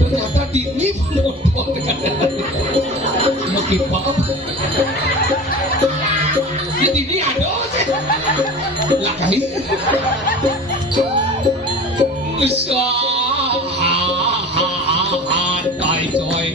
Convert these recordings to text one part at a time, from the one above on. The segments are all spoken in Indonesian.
Ternyata dini penonton makin maaf ini ada lah kain usaha tai coy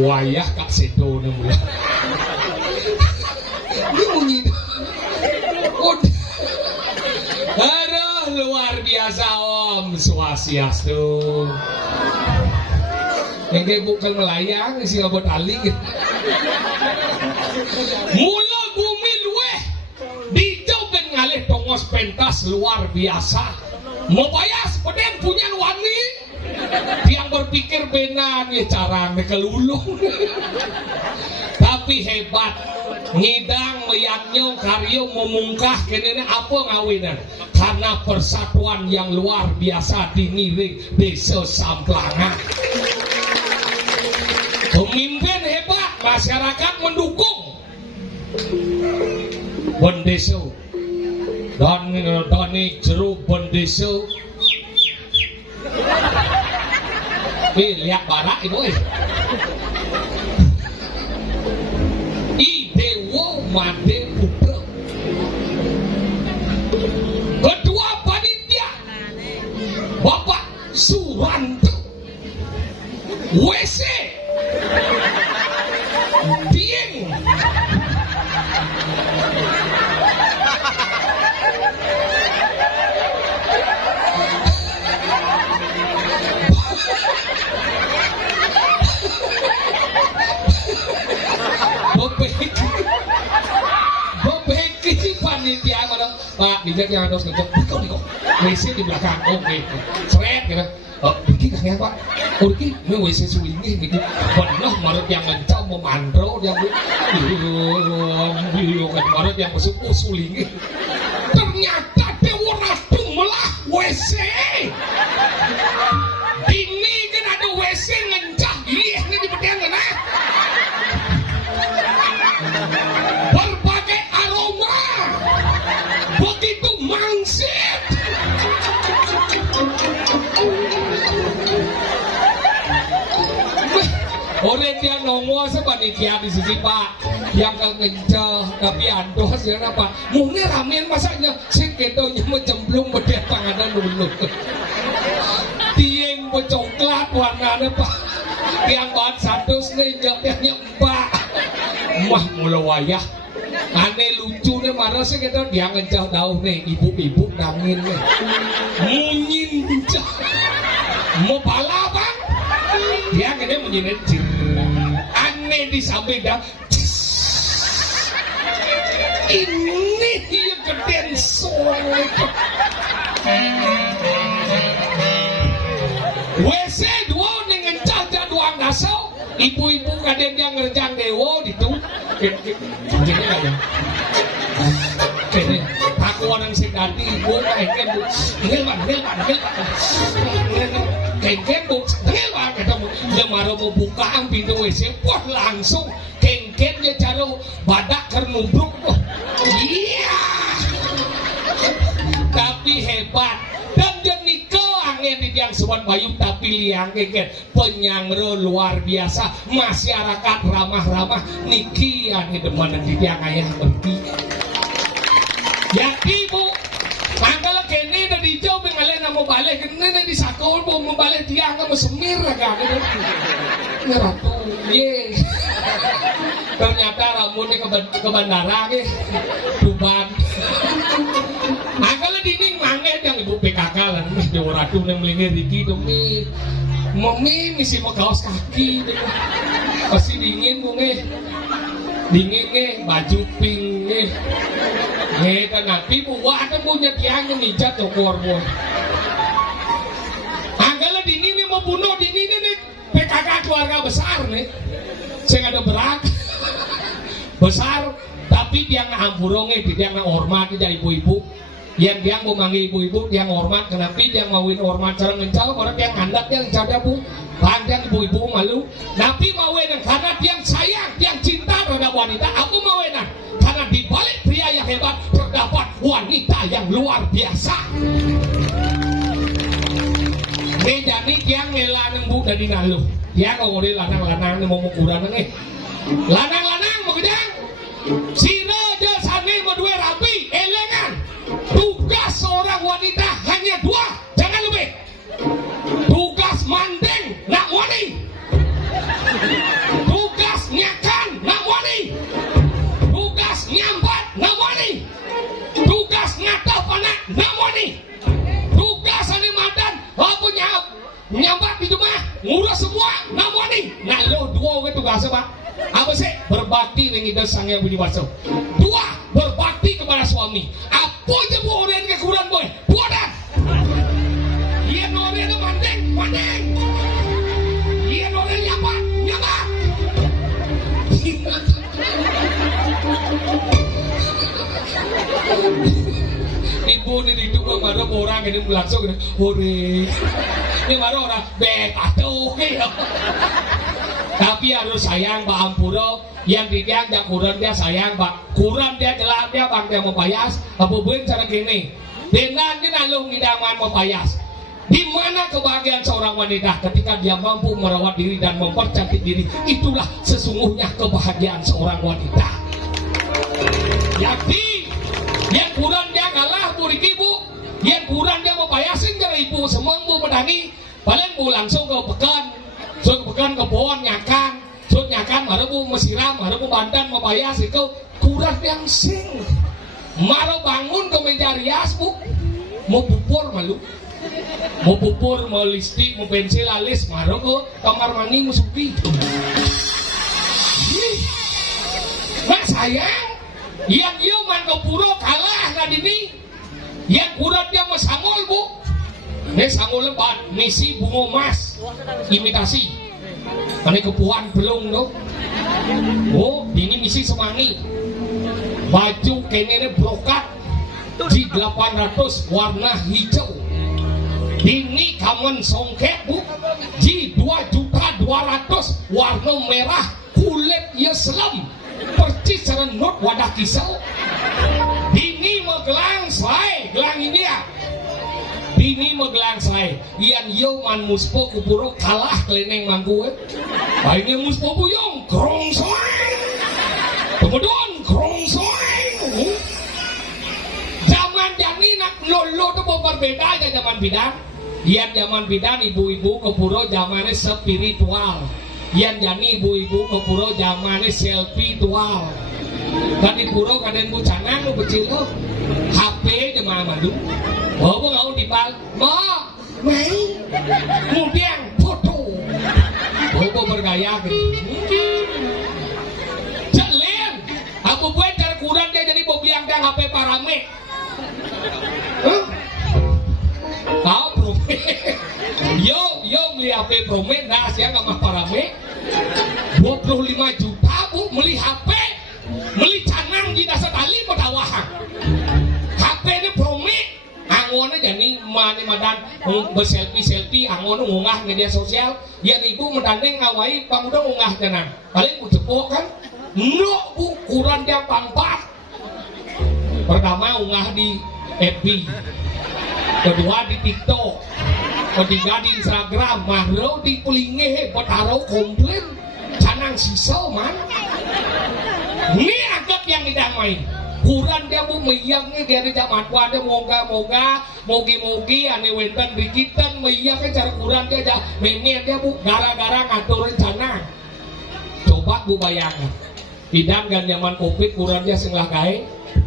wayah Kak Sedo mulai ini bunyi aduh luar biasa Om Swastiastu yang kayak bukan melayang si abot aling mula bumi luweh dicoben ngalih tongos pentas luar biasa mau bayas peden punya wangi yang berpikir benar ya caranya kelulung tapi hebat ngidang meyaknya karyo memungkah kenene apa ngawinan karena persatuan yang luar biasa diniring desa Samplangan pemimpin hebat masyarakat mendukung bendeso dan jeruk bendeso lihat barak ibu Idewo Made Putra ketua panitia Bapak Suranto WC Dieng Bebeki panitia mana Pak dijak yang harus ngecek biko WC di belakang oke seret gitu Biki kan ya Pak Biki ini WC suwingi gitu benar marut yang mencau memandro yang kan marut yang masuk sulingi ternyata dia mangsit. Oleh dia nongol sepanitia di sisi Pak yang kencah tapi andos ya apa mungkin ramen masaknya si ketonya mencemplung beda tangan dulu tieng becoklat warnanya Pak yang buat satu senjatanya Pak mah mula wayah aneh lucu nih marah sih kita dia ngencah daun nih ibu-ibu nangin nih munyin mau pala Bang dia kena menjadi aneh di samping dah ini dia geden soalnya WC dua dengan caca dua ngasau ibu-ibu kadang yang ngerjang dewo itu jadi kayak aku orang sedati ibu kayak ngelpan kengken bu, dengar ketemu dia maru mau buka pintu WC, wah langsung kengkennya caro badak kernubruk, iya, tapi hebat dan dia nikah angin di yang sobat bayu tapi liang kengken penyangro luar biasa masyarakat ramah-ramah niki angin demen di tiang ayah berpi, jadi bu. Mangkala kene dari jauh pengalih mau balik kene di sakol mau balik dia nggak mau semir kan ngeratu ye ternyata rambutnya ke bandara ke Tuban mangkala dinding mangga yang ibu PKK lah di ratu yang melingkar Riki demi mami misi mau kaos kaki pasti dingin bunge dingin baju pink nanti buat kan punya tiang mijat tuh korban. Anggala di ini mau bunuh di ini nih PKK keluarga besar nih. Saya ada berat besar tapi dia ngahampurongnya dia ngahormat dari ibu-ibu. Yang dia mau manggil ibu-ibu dia ngahormat kenapa dia ngawin hormat cara mencalon orang yang ngandap yang cada bu. Panjang ibu-ibu malu. Tapi mawenan karena dia sayang, dia cinta terhadap wanita. Aku mawenan karena di balik pria yang hebat terdapat wanita yang luar biasa. Jadi dia ngelanang bu dari nalu. Dia kalau ngomongin lanang-lanang mau ukuran nih. Lanang-lanang mau gedang. Si raja sana mau dua rapi, elengan. Tugas seorang wanita hanya dua, jangan lebih. Tugas mandeng, nak wani. Tugas nyakan, nak wani. Tugas nyambat, nak wani. Tugas ngatau panak, nak wani. Tugas ani madan, apa nyambat di rumah, ngurus semua, nak wani. Nah lo dua ke tugasnya Pak. Apa sih? Berbakti dengan sang yang budi waso. Dua, berbakti kepada suami. Apa aja bu orang kekurangan boy? Buatan. Iya orang itu mandeng. Iya orang nyambat. Ibu ini hidup kemarin orang ini langsung hore. Ini marah orang betatuh ya. Tapi harus sayang Pak Ampuro yang dia kurang dia sayang Pak kurang dia jelas dia bang dia mau payas apa bukan cara gini dengan dia lalu ngidaman mau payas di mana kebahagiaan seorang wanita ketika dia mampu merawat diri dan mempercantik diri itulah sesungguhnya kebahagiaan seorang wanita. Jadi yang kurang dia kalah bu Riki bu yang kurang dia mau payasin dari ibu semua bu pedani paling bu langsung ke pekan ke pohon nyakan baru bu mesiram baru bu bandan mau payas itu kurang yang sing maru bangun ke meja rias bu mau pupur malu mau pupur mau listrik mau pensil alis maru ke kamar mandi mau supi nah sayang yang iya man ke puro kalah nggak ini yang kurang dia mau sangol bu ini sangol lebat misi bunga emas imitasi ini kepuan belum dong oh ini misi semangi baju kene brokat di 800 warna hijau ini kamen songket bu di 2.200.000 warna merah kulit Islam percis cara not wadah kisau ini megelang selai gelang ini ya bini megelang saya ian yo man muspo kupuro kalah keleneng mangku baiknya muspo buyong krong soeng kemudian krong soeng zaman jani nak lolo itu berbeda aja zaman bidan ian zaman bidan ibu-ibu kupuro zamannya spiritual ian jani ibu-ibu kupuro zamannya selfie-tual kan di puro kadang bucangan lu kecil lu HP aja mama lu oh nggak dipal ma main kemudian foto oh bergaya gitu jalen aku buat cara kurang dia jadi bobiang dan HP parame kau prome yo beli HP prome nah saya nggak mah parame 25 juta bu beli HP beli canang di dasar tali pedawahang HP ini promi angonnya jadi mana madan berselfie angon ngungah media sosial yang ibu mendandeng ngawai udah ngungah jangan paling ku cepok kan no bu kurang dia pangpat pertama ngungah di FB kedua di TikTok ketiga di Instagram mahro di pelinge petaro komplain canang sisau man ini agak yang didamai kurang dia bu meyangnya dari zaman pada mogi ane wenten bikitan meyangnya cara kurang dia aja memang dia bu gara-gara ngatur rencana coba bu bayangkan tidak kan zaman covid kurang dia senglah gae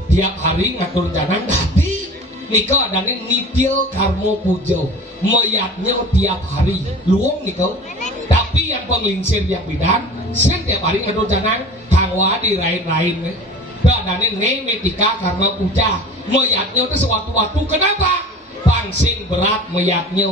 tiap hari ngatur rencana tapi nikah adanya nitil karmo pujo meyaknya tiap hari luang nikah tapi yang penglingsir yang bidan setiap hari ngatur rencana tangwa di lain-lain adanya nemetika karena puja meyaknya itu sewaktu-waktu kenapa pangsing berat meyaknya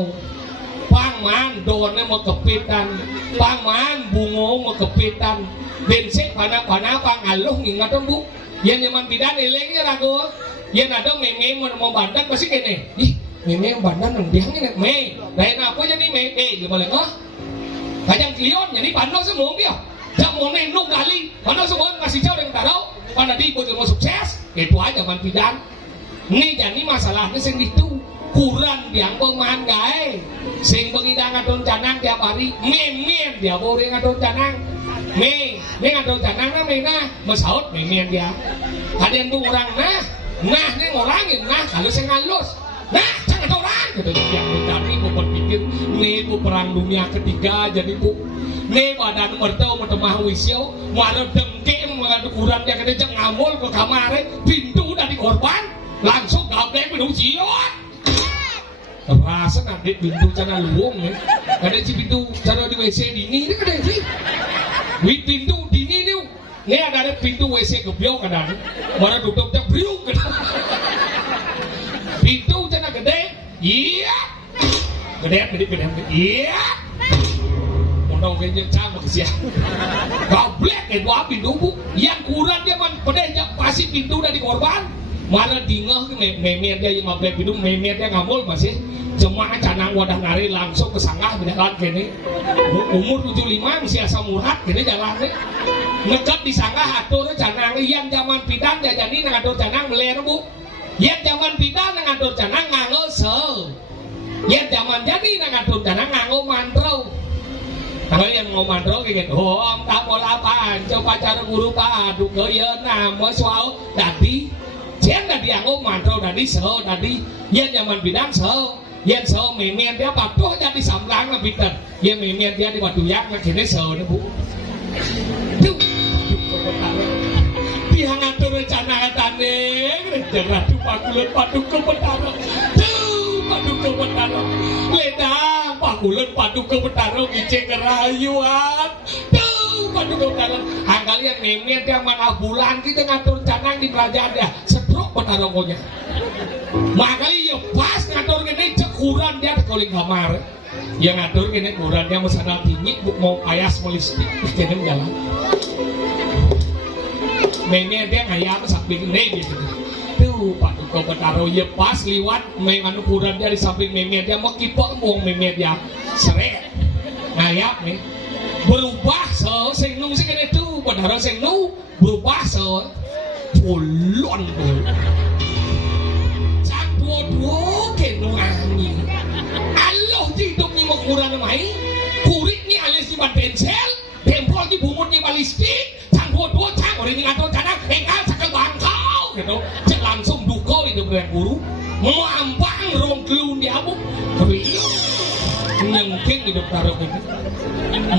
pangman doanya mau kepitan pangman bungo mau kepitan bensek panah-panah pangaluh ngingat bu yang nyaman bidan elengnya ragu yang ada meme mau bandan pasti gini ih meme bandan yang biangnya me lain apa jadi me gimana oh kajang klion jadi pandang semua dia jam mau nenung kali pandang semua ngasih jauh yang taruh pada di betul mau sukses itu aja man bidan ini jadi masalahnya sing itu kurang yang pemain gae sing pengidang ngatur canang tiap hari meme dia boleh ngatur canang me ngatur canang na me na masaut meme dia ada yang tuh orang nah ini ngorangin kalau saya ngalus jangan orang gitu yang mencari mau berpikir nih bu perang dunia ketiga jadi bu nih badan mertau mertemah wisyo muara dengke mengadu kurang yang kena jeng ngamul ke kamar pintu udah dikorban langsung gablek minum siot rasa nanti pintu cana luung nih ada pintu cana di WC dini ini kan sih pintu dini nih ini ada pintu WC kebiok kadang baru tutup tak priuk pintu cana gede iya gede iya mondong kayaknya sama kesia gablek itu pintu bu yang kurang dia man pedenya pasti pintu udah dikorban mana dingah memer dia yang mablek pintu memer dia ngamul masih cuma canang wadah nari langsung ke sanggah berjalan kene umur 75 masih asam murad kene jalan ngecat di sanggah atur canang yang zaman pidan jajani ngatur canang beler bu yang zaman pidan ngatur canang nganggo sel yang zaman jadi ngatur canang nganggo mantrau kalau yang mau mantrau kayak gitu om tak mau lapan coba cara guru padu kaya nama soal tadi jangan dianggo mantrau tadi sel tadi yang zaman pidan sel yang sel memen dia patuh jadi samlang lebih ter yang memen dia di batu yak kene sel bu tuh dia ngatur rencana katane jangan pakulan padu ke betara tuh padu ke betara ledang pakulan padu ke betara ngicek kerayuan tuh padu ke betara angkalian memen dia mana bulan kita ngatur rencana di kerajaan dia setruk betara konya makanya ya pas ngatur gini cekuran dia kekoling kamar yang ngatur gini kurannya masalah tinggi mau ayas melistik kena jalan meme dia ngayam samping ini gitu tuh pak Duko Betaro ya pas liwat memang ukuran dia di samping meme dia mau kipok buang meme dia seret ngayap nih berubah sing nung sih kena tuh Betaro sing nung berubah pulon tuh nu angin. Allah hidup ni makuran mai. Kurit ni alis ni ban pensel, tempol ni bungut ni balistik, campur dua cang orang ni atau tanah engkau sakal bangkau gitu. Cek langsung duko itu dengan guru. Mau ampang rong kelun di abuk. Kering. Nyengking hidup taruh ini.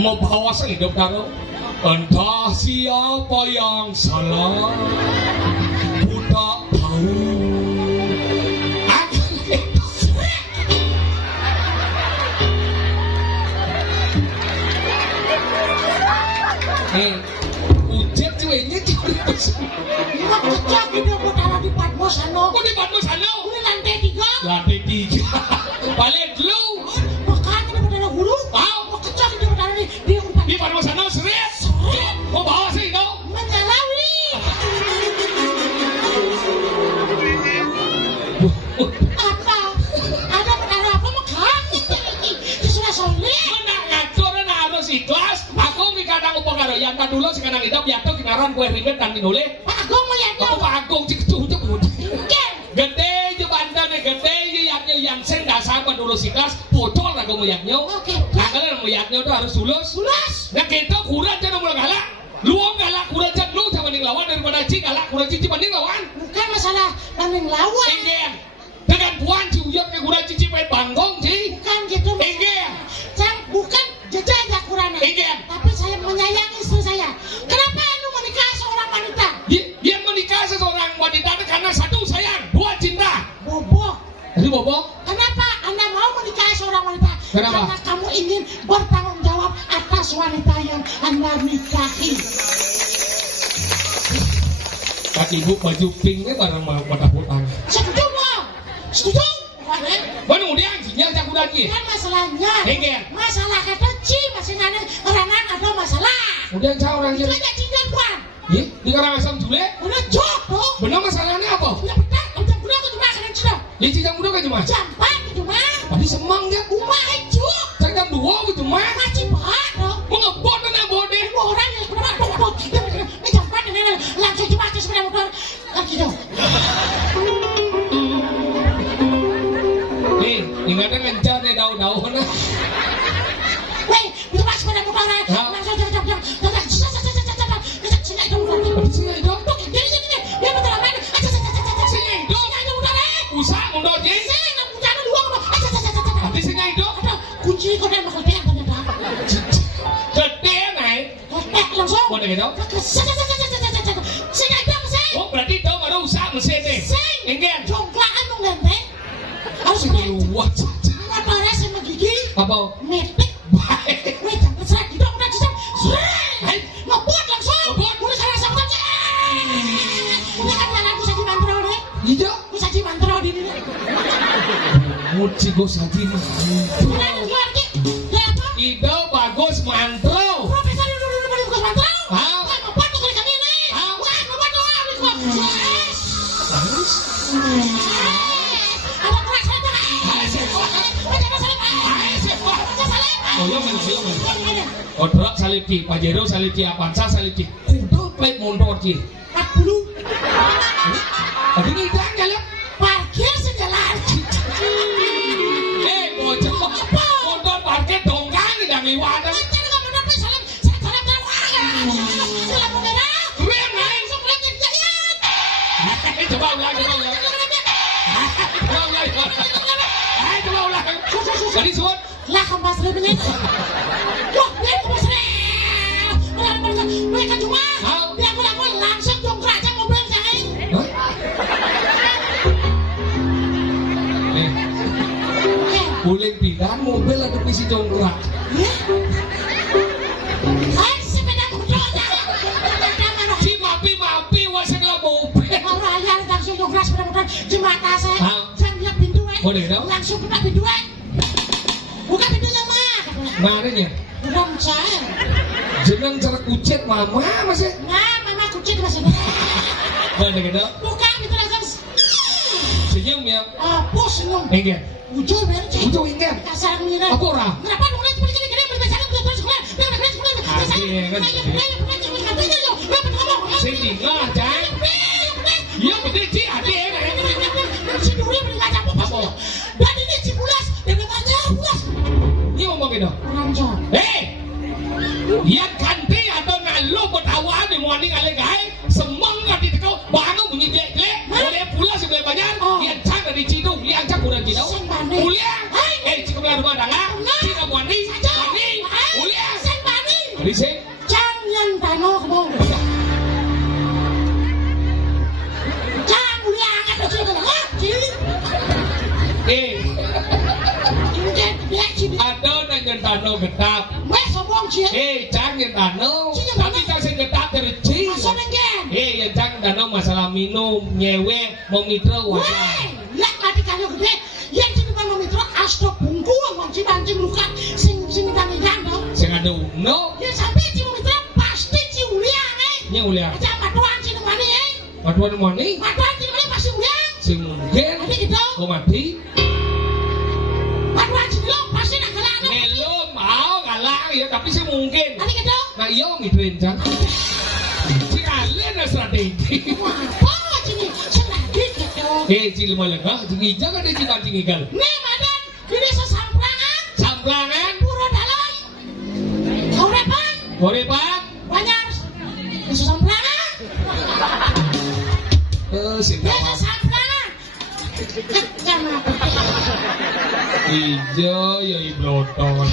Mau bawa hidup taruh. Entah siapa yang salah, ku tak tahu. Ujet cueknya Mak kecak hidup taruh di Patmos ano. Kok di Patmos ano? Ini lantai 3. Lantai 3. Balik dulu. Makanya dapat taruh hulu. Mak kecak hidup taruh di Di Patmos ano serius? Mau bawa sih kau? Menyalawi. Apa? Ada taruh apa mak hangit ini? Sudah soleh. Mana ngatur dan harus ikhlas. Aku mikadang upakaro yang kan dulu sekarang hidup yato kinaran kue ribet dan minule. Pak Agung melihat Aku Pak Agung cik cucuk. Mungkin. Gede je bandan gede je yang sen dasar dulu siklas bocor lah kamu yaknya. Oke. Nah kalian melihatnya itu harus lulus. Lulus. Nah kita kurang jangan mulai galak. Luang galak kurang jangan lu sama ning lawan daripada cik galak kurang cici banding lawan. Bukan masalah banding lawan. Enggak. Dengan puan ci uyap ke kurang cici main banggong ci. Bukan gitu. Enggak. Saya bukan jejak kurang. Enggak. Tapi saya menyayangi istri saya. Kenapa anu menikah seorang wanita? Dia menikah seseorang wanita karena satu sayang, dua cinta. Bobo. Jadi bobo. Kenapa Anda mau menikahi seorang wanita? Kenapa? Karena kamu ingin bertanggung jawab atas wanita yang Anda nikahi. Kaki ibu baju pinknya barang pada putang. Setuju mau? Setuju? Mana udah anjingnya cak udah lagi. Kan masalahnya. Enggak. Masalah kata Ci masih nanya kerangan ada masalah. Udah cak orang Itu jadi. aja cinta puan. Iya, di Karangasem Jule. Udah jok tuh. Benar masalahnya apa? Udah betul. Udah betul aku cuma kena cinta. Di Cijang Muda kan cuma. Jampan gitu mah. Tadi semang ya. Umah jok. Cijang 2 gitu mah. Masih banget dong. Mau ngebot dan ngebode. Semua orang yang kenapa ini jampan ini langsung dipakai sepeda motor lagi dong. Nih, ingatnya ngejar nih daun-daun. Weh, dipakai sepeda motor langsung jam. Sini itu motor. Sini dong. Ini dia betul main. Sini dong. Usah mundur je. Sini jangan dua. Tapi sini dong. Kunci kau dah makan dia kan dah. Gede naik. Langsung. Mau dengar dong? Sini aja mesin. Oh, berarti tahu baru usaha mesin nih. Enggak. Jongklakan dong lempeng. Harus What? motornya sama gigi. Apa? Metik. Baik. Weh, jangan serak gitu, udah cisam. Ngebut langsung. Udah salah sangka. Ini kan jalan bisa dimantro deh. Iya. Bisa dimantro di ini. Muci gos hati nih. Udah lagi. Ya apa? Ide bagus mantro. Profesor dulu bagus mantro. Hah? Wah, ngebut tuh kali kami ini. Hah? Wah, ngebut tuh. Harus. Ada keras apa? Oh iya mana. Kodrak saliki, Pajero saliki, Avanza saliki. Kudu plate mundur ji. 40. Tapi ini idang ya lah. Parkir sejalan. Bocah. Mundur parkir dongkang idang iwan. Jangan kamu dapat salam jauh. Salam merah. Keren naik. Sebelah jadian. Coba ulang. Coba ulang. Tadi suat. Lah kempas menit. Wah, dia kempas mereka cuma dia aku langsung dongkrak aja mobil saya. Boleh pindah mobil ada misi dongkrak. Sepeda motor. Si mapi wasa nggak mobil. Orang yang langsung dongkrak sepeda motor jembatan saya. Saya lihat pintu. Boleh dong. Langsung buka pintu. Buka pintunya mah. Mana nya? Bukan saya. Jeneng cara kucet mama masih. Nah, mama kucing masih. Mana gitu? Buka pintu langsung. Senyum ya. Apa senyum? Enggak. Ujung berarti. Ujung enggak. Kasar mengira. Apa orang? Kenapa nulis seperti ini berbicara terus sekolah. Sini lah, Cang. Iya betul sih, ada. Si Duri berbicara apa? Cina. Uliang. Cukup lah rumah danga. Cina Wani. Uliang. Di sini. Jangan tanah kebong. Jangan uliang ada cerita lah. Ada dengan tanah getap. Wes sombong cie. Jangan tanah. Tapi kasih getap dari cing. Yang jangan tanah masalah minum, nyewe, mau mitra wajar. Lek kati kaya gede, yang sini kan mau mitra astro bungkuang wong cibancing luka sing tangidan dong. Sing ada uno. Ya sampai ci mitra pasti ci uliang Nya uliang. Aja matuan ci mani Matuan mani. Matuan ci mani pasti uliang. Sing mungkin. Tapi gitu. Kau mati. Matuan ci lo pasti nak galak. Ngelo mau galak ya tapi sih mungkin. Tapi gitu. Nah iya mitrin can. Sing alien strategi. Wah, apa ci strategi gitu. Ci lima lengah, cing ija kan dia cing igal. Nih madan, ini sesamplangan. Samplangan. Puro dalam. Gorepan. Gorepan. Banyak. Sesamplangan. Singkat. Sesamplangan. Jangan. Ijo ya ibloton.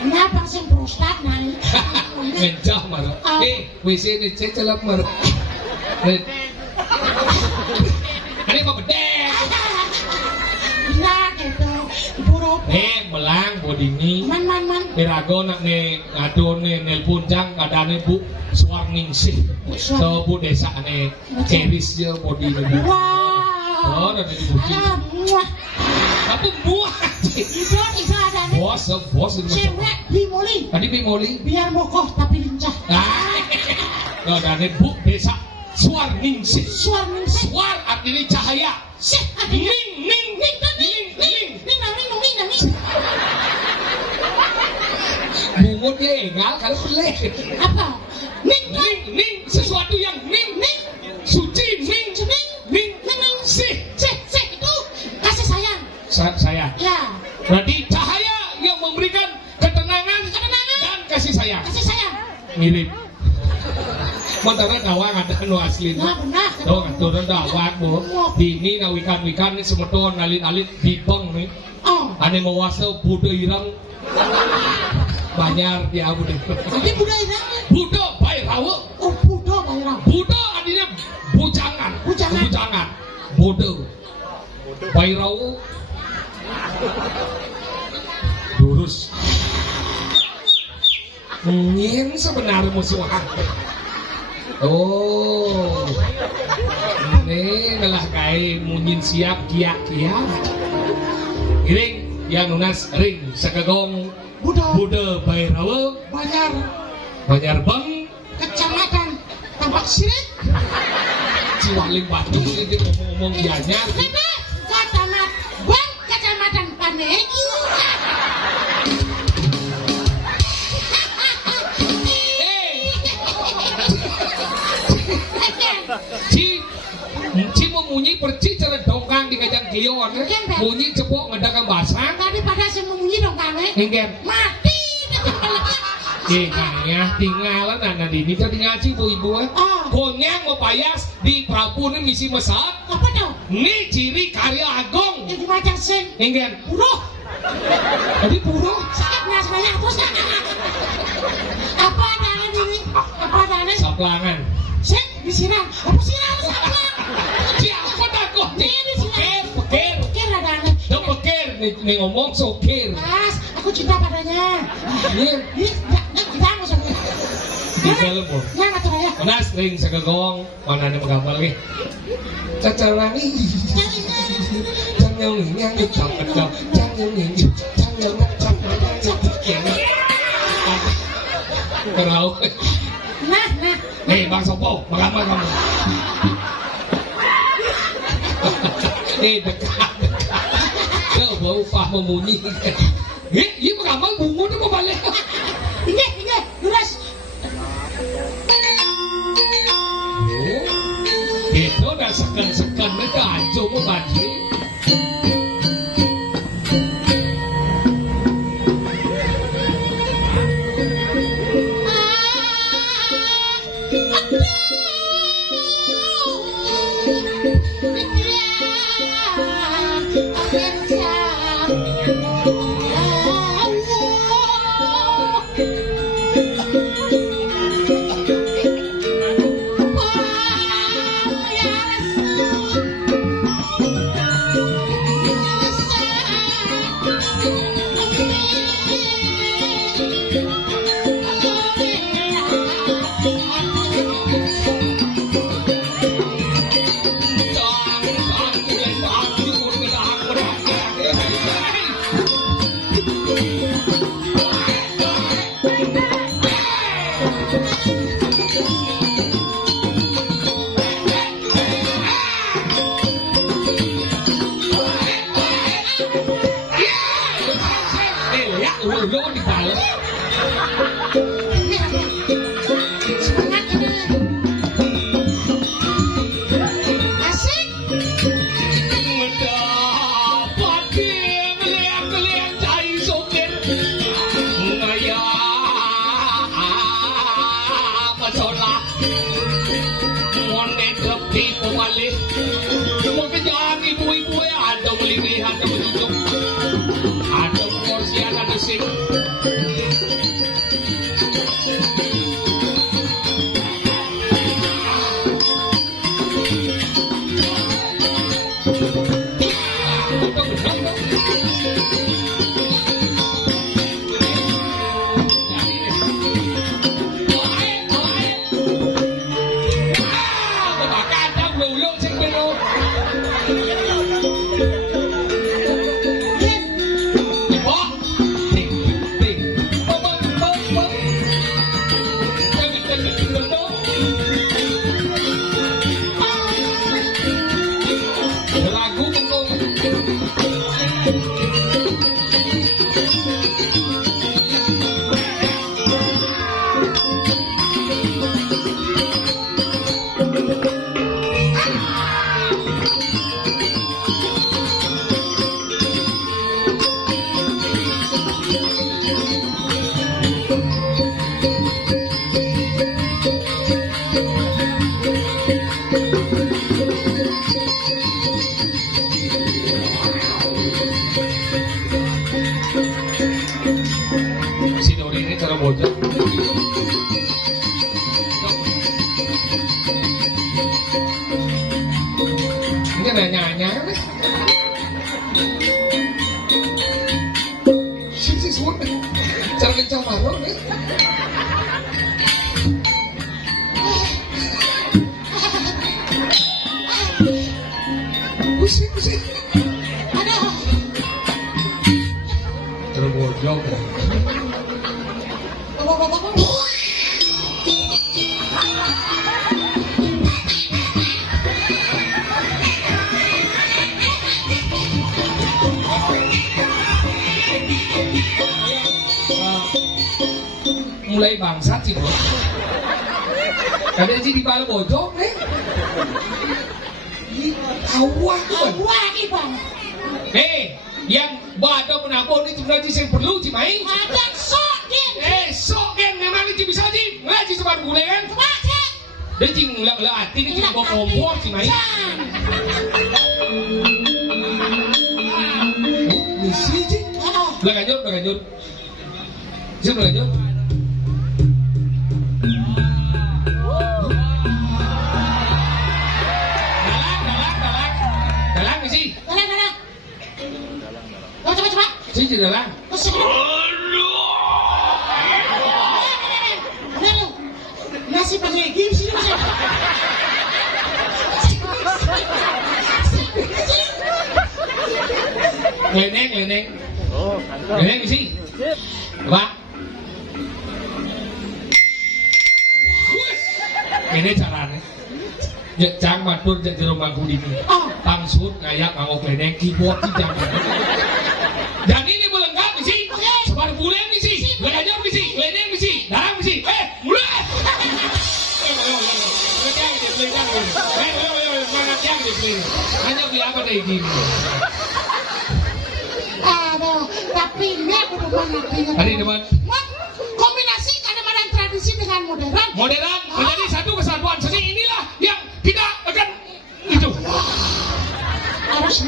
Kenapa sih prostat naik? Mencah marah. WC ini celap marah. Ini kok bedek. Nah gitu. Puro. Melang bodini. Man. Irago nak ngadon nelpon jang kadane Bu Swarning sih. So Bu desa ne keris je bodi ne Bu. Wow. Oh, ada di buci. Apa buah? Itu ada nih. Bos ini. Cewek bimoli. Tadi bimoli. Biar mokoh tapi lincah. Ada ne Bu desa Swarning sih. Swarning. Swar artinya cahaya. Ning. Bungut dia engal kalau pelek. Apa? Ning. Sesuatu yang ning. Suci. Ning. Sih. Itu kasih sayang. Sayang. Ya. Berarti cahaya yang memberikan ketenangan dan kasih sayang. Kasih sayang. Mirip. Montara dawang ada anu asli. Nah, benar. Tuh turun dawang Bu. Dini na wikan ni semeton alit dipeng nih. Oh. Ane mawasa budo irang. Banyar dia bude. Tapi budaya irangnya. Budo bayi rawa. Oh, budo bayar. Budo artinya bujangan. Budo. Bayi rawa. Lurus. Ingin sebenarnya musuhan. Oh, ini adalah kain munyin siap kiak. Iring yang nunas ring sekegong Buda Bairawa Banjar Bang Kecamatan Tambak Sirik Ciwaling Batu ini ngomong dianya. Kecamatan Panegu. Ci memunyi perci cara dongkang di kajang klion munyi cepok ngedakang basah Daripada si memunyi dongkangnya engger mati. kayaknya tinggalan anak ini tadi ngaji bu ibu konyang mau payas di Prabu ini misi mesat Apa tuh? ini ciri karya agung Yang dimacang sing engger Buruh. tadi puro Sakitnya saya terus. Apa adanya ini? Apa adanya? saplangan Sing disiram. Apa siram saplang? siapa takut peker Pikir adanya. dan peker nih ngomong sokir Mas, aku cinta padanya. ini Kita mau sama. di film bu Ya nggak tahu ya. Nas ring segegong mana nih menggambal lagi cacarani jangan nyanyi kerau Nah. Bang Sopo menggambal kamu dekat kau bau pah memunyi ini menggambal bungu itu mau balik Ini, lurus. itu udah sekan itu aja mau bagi anyar. Sih suut. Cara kencang marah nih. Pusing. Aduh. Terbojok. Mulai bangsat sih bro. Kadang sih di bawah bojok awak kan. Awak Bang. Yang bado menabung ini sebenarnya yang perlu sih main. Ada sok din. Sok kan memang ini bisa sih. Nggak sih sebar gule kan. Coba cek. Dia cing nggak hati ini cuma bawa kompor sih main. Misi sih. Belakang lanjut. Sih lanjut. Dalang misi. Dalang. Coba. Sih dalang. Nasi pakai game sih mas. Leneng. Leneng misi. Pak. Ini caranya. Jang matur di rumah kudini. Tangsut kayak nganggo leneng keyboard tidak. Dan ini melengkap misi. Sebar bulan misi. Belajar misi. Leneng misi. Dalang misi. Mulai. Hanya beli apa dari ini? Aduh, tapi ini aku depan nantinya. Tadi depan. Kombinasi kadang-kadang tradisi dengan modern. Modern menjadi satu kesatuan. Jadi inilah yang kita akan itu.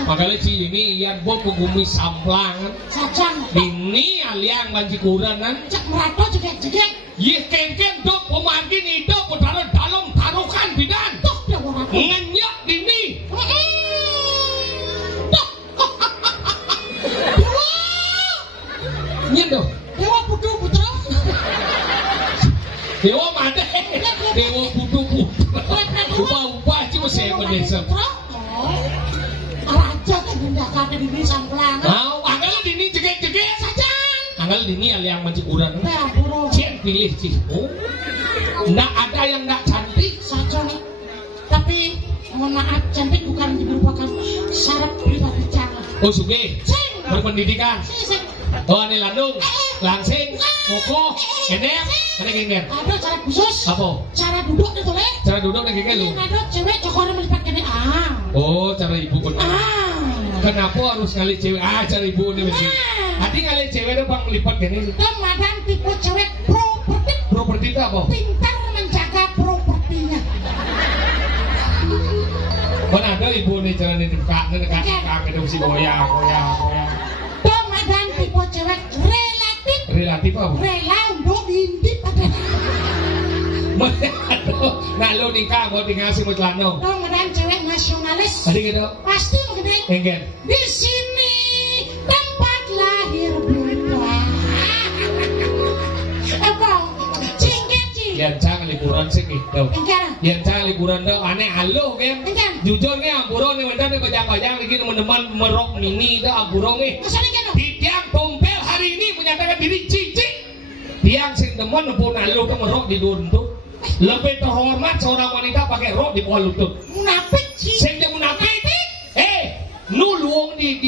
Makanya si ini yang buat pengumi samplang. Sajang. Ini aliang banci kuranan. Cek merato jegek. Ye kengken dok pemargin itu putaran dalam tarukan bidan. Tuh dia orang. Ngenyak dini. Nyen Dewa putu. Dewa made. Dewa putu. Upah cuma saya berdesa. Raja kan tindakan di samplang. Anggal dini jegek saja. Anggal dini aliang banci kuran. Cien pilih sih. Nggak ada yang nggak cantik saja nih. Tapi mohon maaf, cantik bukan merupakan syarat pribadi jangan. Suge berpendidikan. Ini landung, langsing, moko, enek, gengger. Ada cara khusus. Apa? Cara duduk itu le. Cara duduk nih gengger lu. Ada cewek cokor melipat kene cara ibu pun. Kenapa harus ngali cewek? Cara ibu nih mesti. Hati ngali cewek itu bang melipat kene. Madam tipe cewek properti. Properti itu apa? Pintar menjaga propertinya. Mana ada ibu nih cara nih dekat itu mesti goyang. Madam tipe cewek relatif. Relatif apa? Rela untuk diintip ada. Nah lo nikah mau tinggal si mutlano. Madam cewek nasionalis. Tadi gitu. Pasti begini. Gengger. Di sini tempat lahir Buddha. Apa? Cinggen. Yang cang liburan sih gitu. Engkar. Yang cang liburan dah aneh halo kan. Engkar. Jujur nih ampuro nih bener nih bajang-bajang lagi teman-teman merok mini dah ampuro nih. Masalah kan? Di tiang tompel hari ini menyatakan diri cici. Tiang sing teman pun halo tuh merok di lutut. Lebih terhormat seorang wanita pakai rok di bawah lutut. Munafik sih. Sing dia munafik. Nuluang di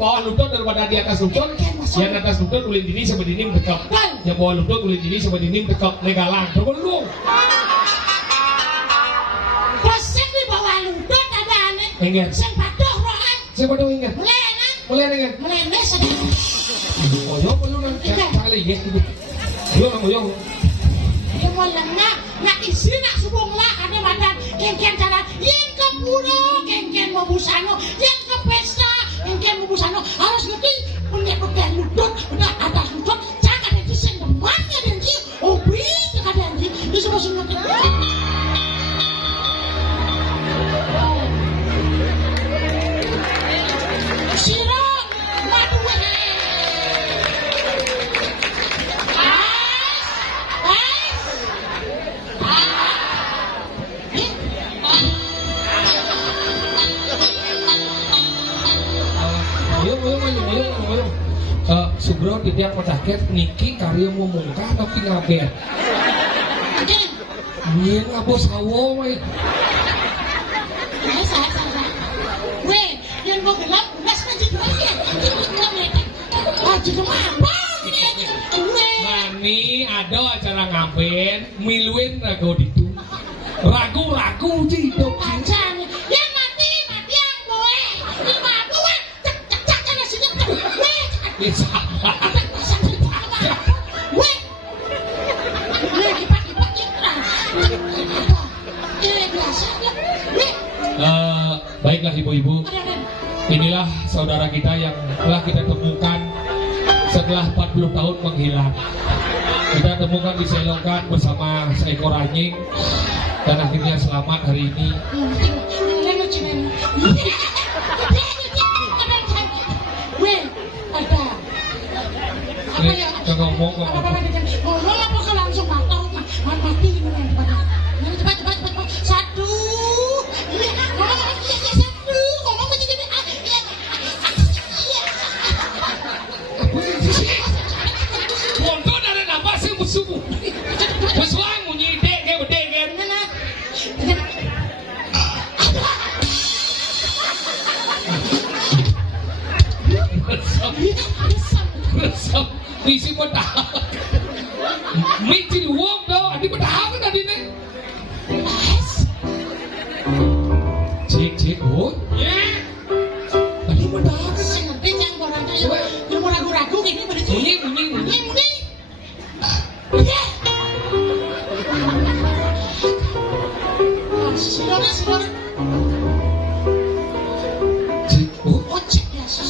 bawah lutut daripada di atas lutut. Yang atas lutut ulin dini sama dinim dekap. Yang bawah lutut ulin dini sama dinim dekap negalang. Tergolong. Posek di bawah lutut ada aneh. Enggak. Sing patuh rohan. Siapa dong enggak? Mulai. Melene sedang. Moyong lu nanti kali ya gitu. Lu nang moyong. Dia mau lengah, nak isi nak subung lah ada badan kengken cara yang ke pura kengken mau busano, yang ke pesta kengken mau busano harus ngerti punya lutut, punya atas lutut, jangan ada sen demannya dan ji, obi jangan ada di semua ngerti. Oyong. Sugro di tiap petaket niki karya mau mungkah tapi ngaber. Iya ngabos hawo we. Weh, yang mau gelap, belas manjit lagi. Baju kemana? Mani ada acara ngaben, miluin ragu ditu. Ragu hidup. Pacarnya, yang mati yang gue. Yang mati gue, cek sana sini. Bisa. Weh, kipak ya. Biasa ya. Baiklah ibu-ibu. Inilah saudara kita yang telah kita temukan setelah 40 tahun menghilang. Kita temukan di selokan bersama seekor anjing dan akhirnya selamat hari ini. Weh, ada. Apa ya? Ngomong apa kau langsung mati cepat. Satu. Subuh, musuhan munyi dek kan? Mana? Resep, isi pedang. Micin uang dah, adi pedang kan tadi nih. Cik, oh, ya. Adi pedang. Saya ngerti yang mau ragu-ragu gini berarti. Munyi. Silora. Cik, oh, Cik biasa.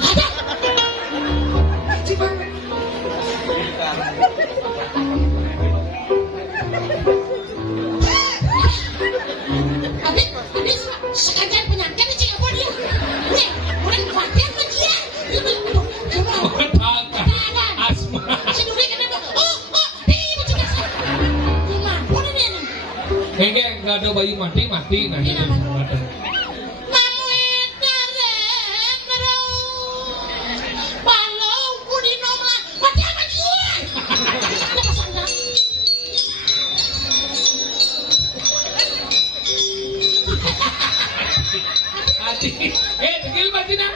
Ada. cik mana? Habis sekalian penyakit cik apa dia? Nih, orang khawatir sama dia. Asma. Siduri kenapa? Ini macam biasa. Gimana nih? Enggak ada bayi mati nah ini ada. Tegil mati na.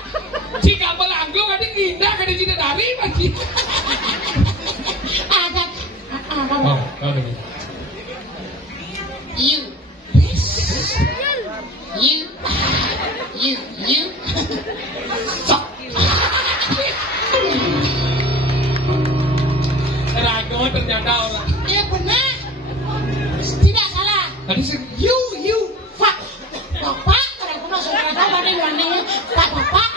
Jika pelanggo kadang indah kadang tidak dari mati. Ada. Oh, ada. You. Sok. Rago ternyata orang. Ya benar. Tidak salah. Tadi sih You. Pak. Bapak, kalau aku masuk raga pada warnanya Pak Bapak.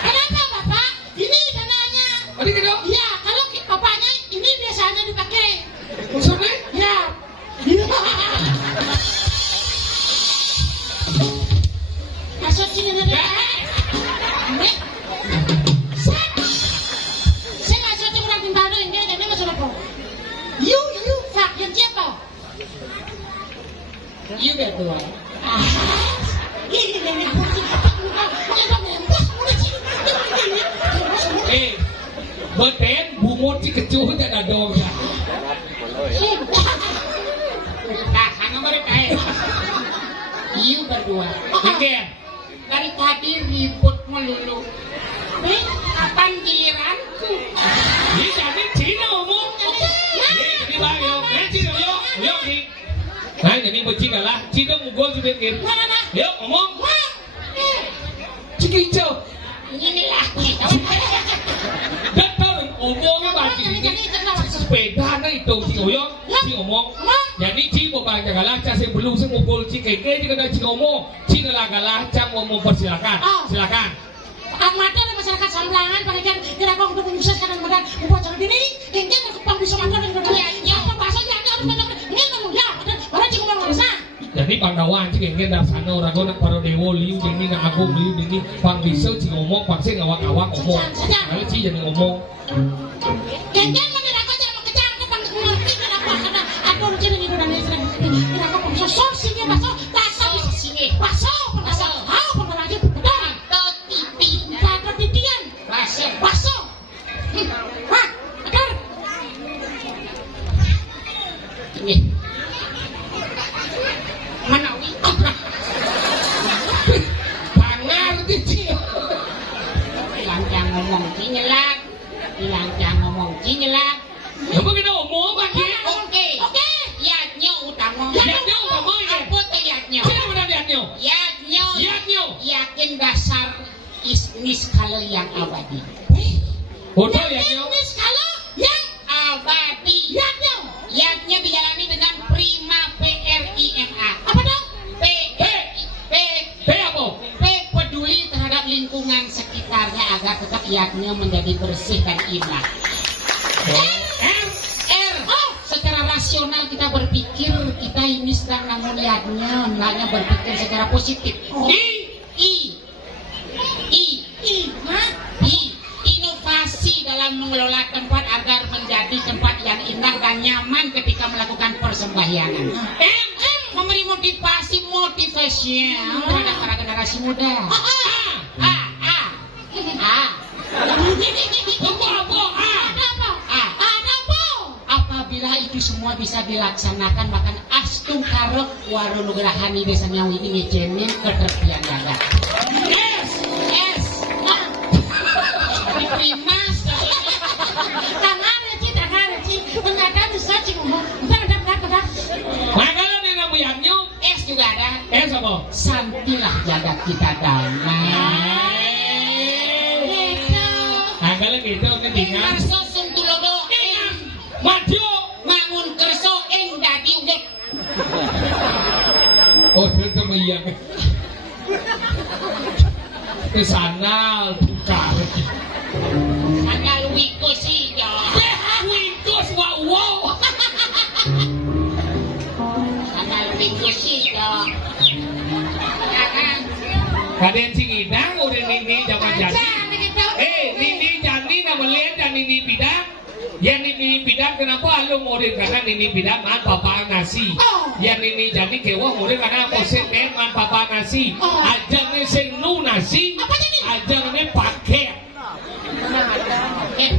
Kenapa Bapak? Ini dananya. tadi kan dong. Ya, kalau bapaknya ini biasanya dipakai. Maksudnya? Ya. Masuk sini dulu. Saya masuk di orang timbal dulu ini dan masuk apa? You, Pak, yang siapa? You berdua. Ini beten bumut si kecuh dan ada ya. Nah, hanya mereka You berdua. Oke. Dari tadi ribut melulu. Kapan giliranku? Ini jadi Cina ngomong. Jadi bang yo, Cina yo ki. Nah jadi becik lah, Cina mukul sudah kin. Yo ngomong. Cik hijau. Ini lah. Datang ngomongnya bagi ini. Sepeda na itu si Oyong, si ngomong. Jadi si mau baca galah, saya belum saya mukul si keke, jika ada si ngomong, si galah cang ngomong persilakan, silakan. Mata ada masyarakat Samblangan, pakaikan kira kau untuk menyusah kanan badan, membuat cara ini, ingin aku pang bisa makan dan berdua. Ya apa bahasanya harus benar. Ini ngomong ya, orang cuma ngomong sana. Jadi Pandawan cik ingin dari sana orang kau nak para dewa liu ini nak agung liu ini pang bisa cik ngomong pang saya ngawak ngomong. Kalau cik jadi ngomong. Ingin mengira jangan kecang ke pang mengerti kenapa karena aku rujuk ini dan ini. Kenapa pang sosok sini baso, tasau sini baso, hau Yadnyo. Yakin dasar isnis kalau yang abadi. Betul Yadnyo. Isnis kalau yang abadi. Yadnyo dijalani dengan prima PRIMA. Apa dong? P apa? P peduli terhadap lingkungan sekitarnya agar tetap yadnya menjadi bersih dan indah. R. Secara rasional kita berpikir kita ini sedang namun yadnya hendaknya berpikir secara positif. I. Inovasi dalam mengelola tempat agar menjadi tempat yang indah dan nyaman ketika melakukan persembahyangan. M. Memberi motivasi terhadap para generasi muda. Apabila itu semua bisa dilaksanakan, bahkan astung karok warunugrahani desanya widi ngejenin keterpian jaga. S. Prima. Tangan reci. Ternyata bisa cinggung. Makanan yang namu Yadnyo. S juga ada. S apa? Santilah jaga kita damai. Kalau gitu ketinggalan. Kerso suntulodo Maju. mangun kerso dadi udek. Oh, dia temuyang. Kesana tukar. Hanya wiko sih ya. Wingkos wow. Hanya wiko sih ya. Kalian cingidang udah Nini zaman jadi. Nini jadi nama lihat dan Nini bidang. Ya Nini bidang kenapa lu murid karena Nini bidang man papa nasi. Ya Nini jadi kewa murid karena kosen man papa nasi. Ajangnya sing nu nasi. Ajangnya paket.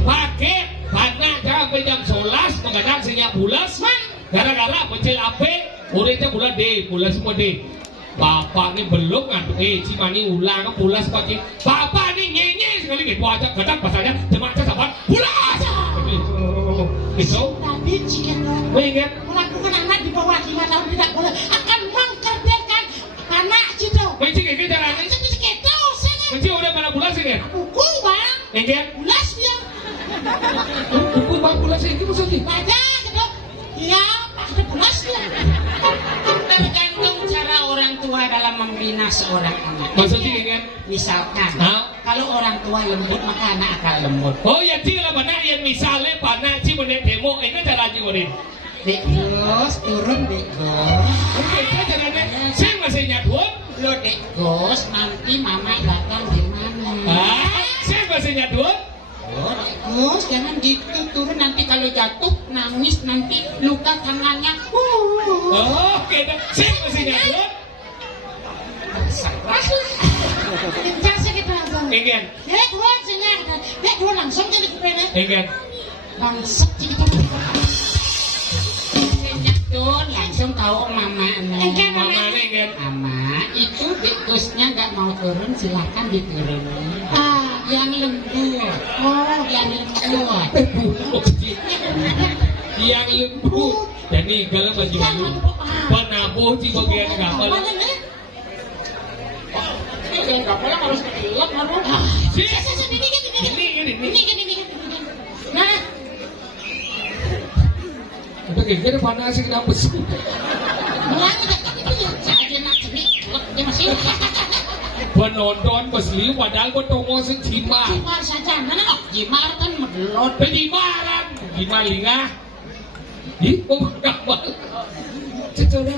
Paket. Karena sampai jam 11 mengadang senyap bulas. Gara-gara pecel ape. Muridnya bulan D, bulan semua D. Bapak ini belum ngantuk, cimani ulang ke pulas pagi. Bapak ini nyenye sekali gitu aja, kadang pasanya cuma aja sabar pulas. Itu. Tadi jika Ingat. melakukan anak di bawah 5 tahun tidak boleh akan mengkerjakan anak itu. Mencik ini caranya. Mencik itu sih. Mencik udah mana pulas ini? Buku bang. Ingat. Pulas dia. Buku bang pulas ini maksudnya? Baca gitu. Iya, pakai pulas dia. Tergantung cara orang tua dalam membina seorang anak. Maksudnya ingat. Misalkan, kalau orang tua lembut maka anak akan lembut. Oh ya cik lah mana yang misalnya pana cik bener demo ini cara murid. Dek Gos, turun Dek Gos. Oke, caranya saya masih nyadut. Lo Dek Gos, nanti mama datang gimana? Saya masih nyadut. Oh Dek Gos, jangan gitu turun nanti kalau jatuh nangis nanti luka tangannya. Oke, saya masih nyadut. Kencang sedikit langsung. Ingat. Dek Gos, Dek Gos langsung jadi kepala. Ingat. Bangsat sedikit. Tuh langsung tahu mama mama itu Dek Gosnya nggak mau turun silahkan diturunin. Yang lembut. Yang lembut. Yang lembut. Jadi kalau baju baru penabuh di bagian kapal. Ini kapal harus kelap baru. Ini. Nah. Udah kira-kira panas sih kenapa sih? Penonton besli padahal bertemu sing jimar. Jimar saja, mana? Jimar kan medelot. Penjimaran, jimar lingah. Ih, kok kapal? Cecora.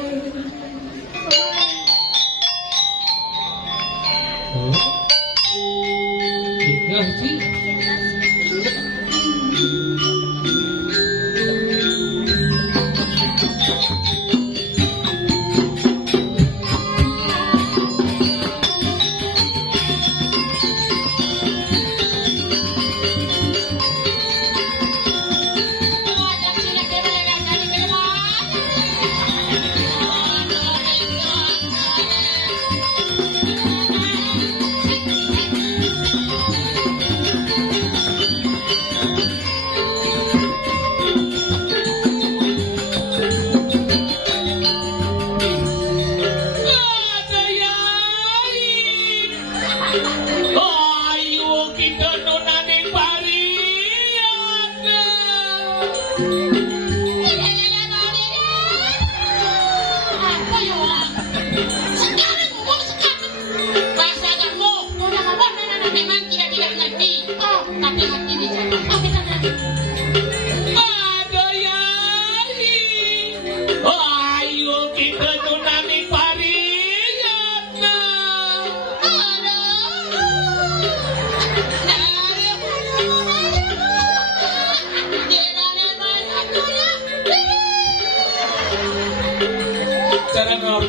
Enggak sih.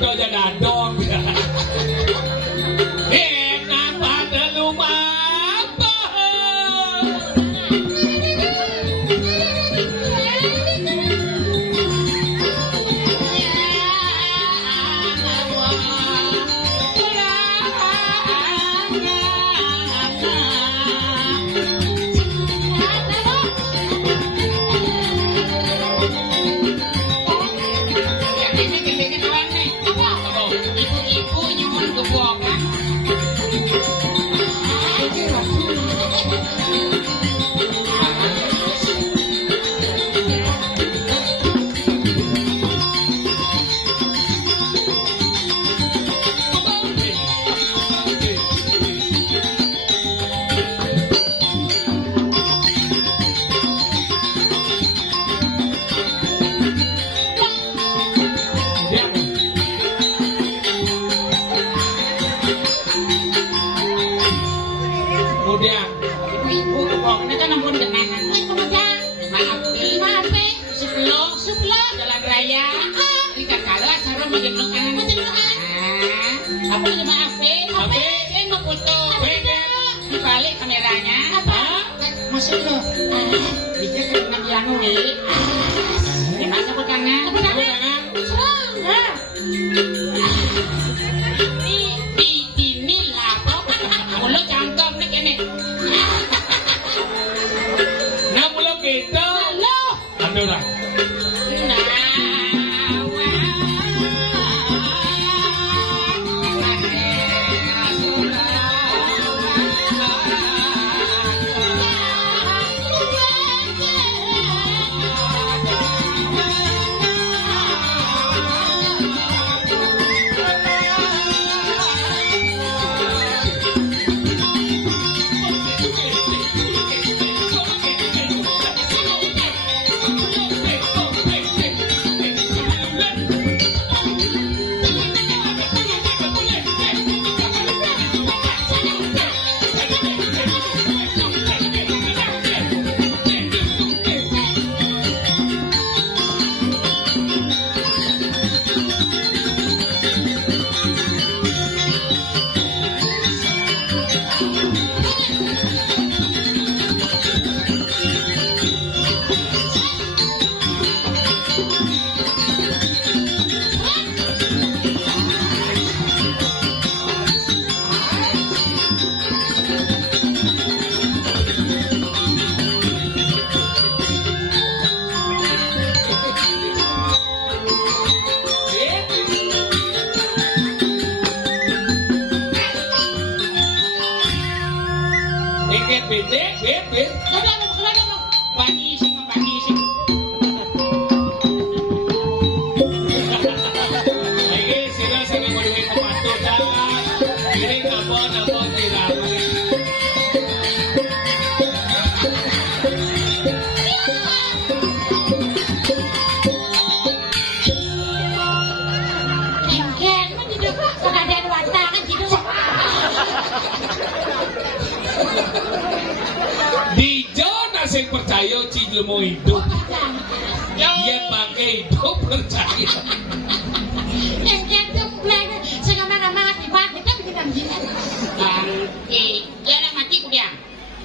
udah jadi dong. Kenapa terlupa? Kemudian Ibu-ibu pokoknya kan namun genangan. Kemudian maaf Suplo jalan raya. Ikan kalah cara menjenuhan. Apa yang maaf yang mau foto. Dibalik kameranya. Masuk lo. Dikit kena piano gimana pegangan? Ini lah mulut cangkem nih kene. nah mulut kita Halo. ambil lah. Bet. Bagi sing. Ini sila sa mga maliwin pembantu dan ini napa tidak. Engken mah di depan pengadaan watangan gitu. Di zona saya percaya cil mau hidup. Dia pakai hidup percaya. Engken tuh plan sing ngomong-ngomong di bawah kita bikin kamjian. Jangan mati kudiang.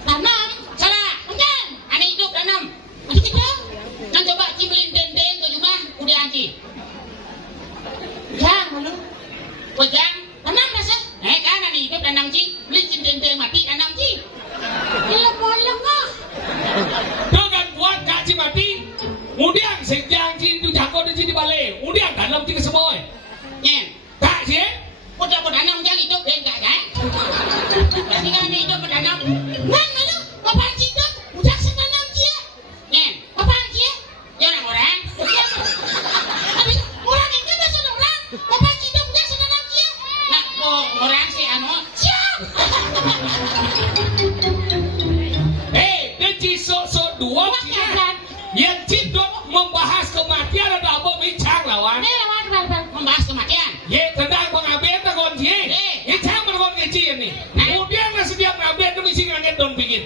Tanam salah. Engken, ane hidup tanam. Mati kita. Kan coba cibelin dendeng ke rumah kudiang ci. Yang malu. Wajang tanam rasa. Kan ane hidup tanam ci. Beli dendeng mati tanam ci. Lemah. Kau kan buat kaci mati. Kemudian sejang ci itu jago di sini balik. Kemudian dalam tiga semua. Nyen. Tak sih? Udah tanam jangan hidup enggak kan? Berarti kan hidup tanam. Nang malu. Bapak hidup udah senanam dia. Nyen. Bapak dia. Jangan orang. Habis orang itu masuk orang. Bapak hidup udah senanam dia. Nah, orang si anu. Siap. Sosok dua yang cidok membahas kematian atau apa bincang lawan Membahas kematian. ye tentang pengabdian takon cie bincang berkon kecil nih kemudian setiap pengabdian itu mesti nganget don pingin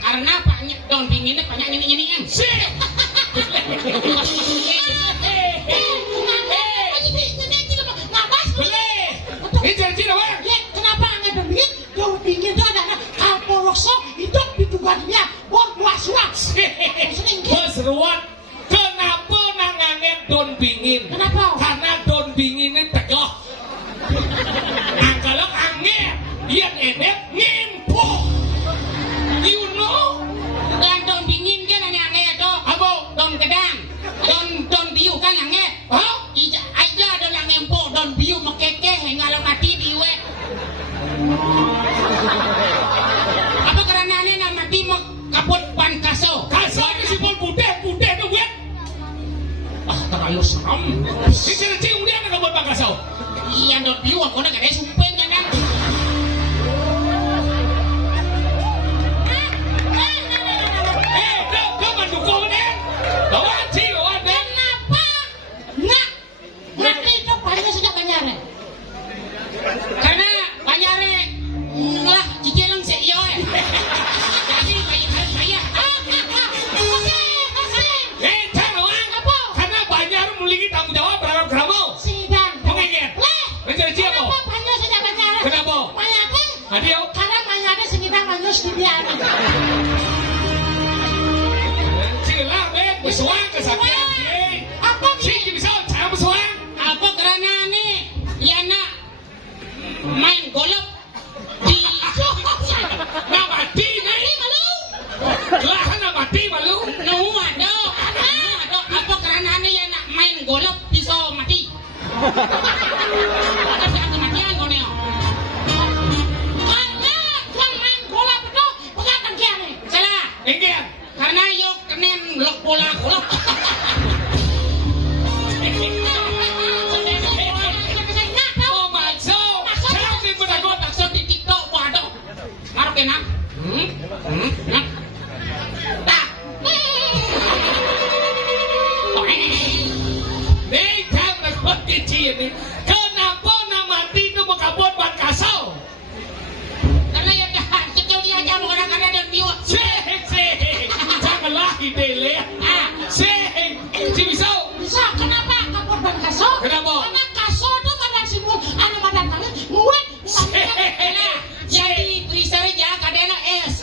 Karena banyak daun pinginnya banyak nyanyi-nyanyian. bingin itu adalah Kalpolokso hidup di tugasnya berpuas-puas. Berseruan. Kenapa nangangen Don Bingin? Kenapa? Karena Don Bingin ini tegoh. Nah kalau angin, yang enek ngimpo. You know? Dan Don Bingin kan hanya aneh itu. Apa? Don Gedang, Don Biu kan aneh. Hah? Aja ada yang ngimpo Don Biu makeke ngalau mati diwe. Apa karena aneh nama mati mau kapot ban kaso? Kaso ini si bol putih tu wet. Ah, terlalu seram. Si cincin dia nak buat bangkasau. Iya Don Biu aku nak ada sumpah kadang. Kau mendukung ni? Lawan si, lawan ni. Kenapa? Nak mati itu banyak sejak Banyare. Karena Banyare ngelah cicileng si iyo. Jadi harus bayar. Jangan lawan. Apa? Karena banyak memiliki tanggung jawab terhadap kamu. Sidang. Mengingat. Mencari siapa? Kenapa banyak sejak Banyare? Kenapa? Banyak kan? Adio. Karena Banyare sekitar manus di dia. Silah bet, bersuang kesaktian. Apa Si nih? bisa cara bersuang. Apa karena nih? Ya nak main golok di Nak mati ni. malu. Lah nak mati malu. Ada. Apa karena nih ya nak main golok bisa mati? Ada siapa kematian kau nih? Karena tuan main bola betul, bukan tangkian nih. Salah. Ingat. Karena yuk kenen blok bola golok. Oh masuk. Jangan dipedagot. Maksud di TikTok waduh. Marok enak. Nak. Tak. Nih kan berbuat kecil ni. Kenapa nak mati tu berkabut ban kasau? Karena ya dah kecil dia aja bukan karena dia biu. Seh. Janganlah ide leh. Seh. Si bisa. Bisa kenapa kapur ban kaso? Kenapa? Karena kaso itu kadang simbol anu badan kami muat. Jadi tulisannya jangan kadang es.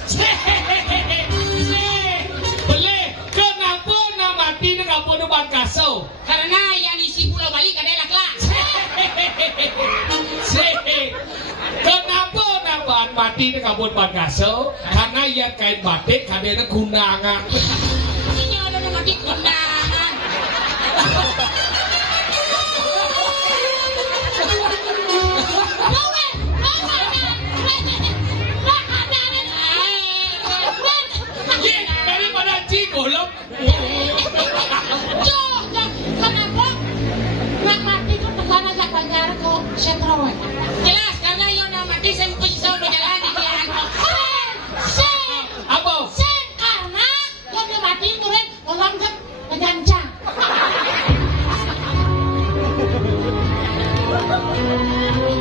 Boleh. Kenapa nak mati nak kabut ban kasau? Karena yang isi Pulau Bali kadang lakla. Seh. Kenapa nak mati nak kabut ban kasau? Karena ia kain batik kadang kundangan. Ini ada mati kondangan. Daripada cigolok. Kenapa? Nak mati itu tekanan sak Banjar ke sentro. Jelas karena yang nak mati sen pisau berjalan di dia. Sen. Apa? Sen karena yang nak mati turun orang ke penjancang.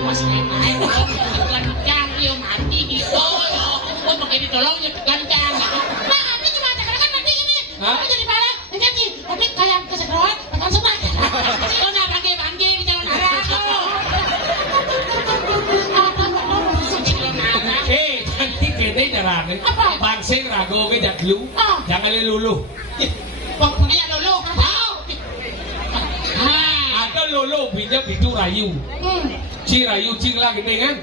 Mas naik penjancang dia mati di solo. Kok pakai ditolong ya penjancang. Nah, ini cuma kan mati ini. Hah? Jadi parah. Jadi tapi kayak keseroan tekan semak. Kau nak pakai banjir di jalan arah tuh. Cantik kita jalan ni. Apa? Bangsa ragu ke jadlu. Jangan luluh. Pokoknya dulu. Ada luluh pinjam itu rayu. Si rayu cinglah gini kan?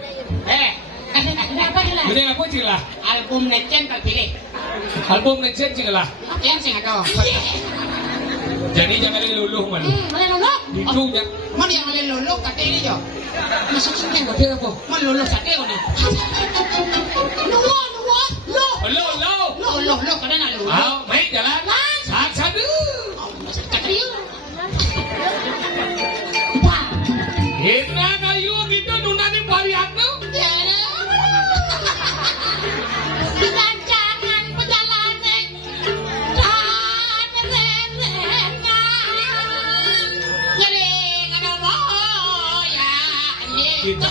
Kenapa jelas? Gini apa cinglah? Album Legend terpilih. Album next cinglah. Yang sing ada. Jadi jangan luluh malu. Boleh luluk? Itu nya. Mau dia boleh luluk kata ini jo. Masuk sini kau Dia apa? mau luluk sate kau ni. Luluk. Luluk kau nak luluk. Ah, baik jalan. Satu. Kata dia. Hina kayu gitu nuna ni pariat tu. Jangan perjalanan. Kita.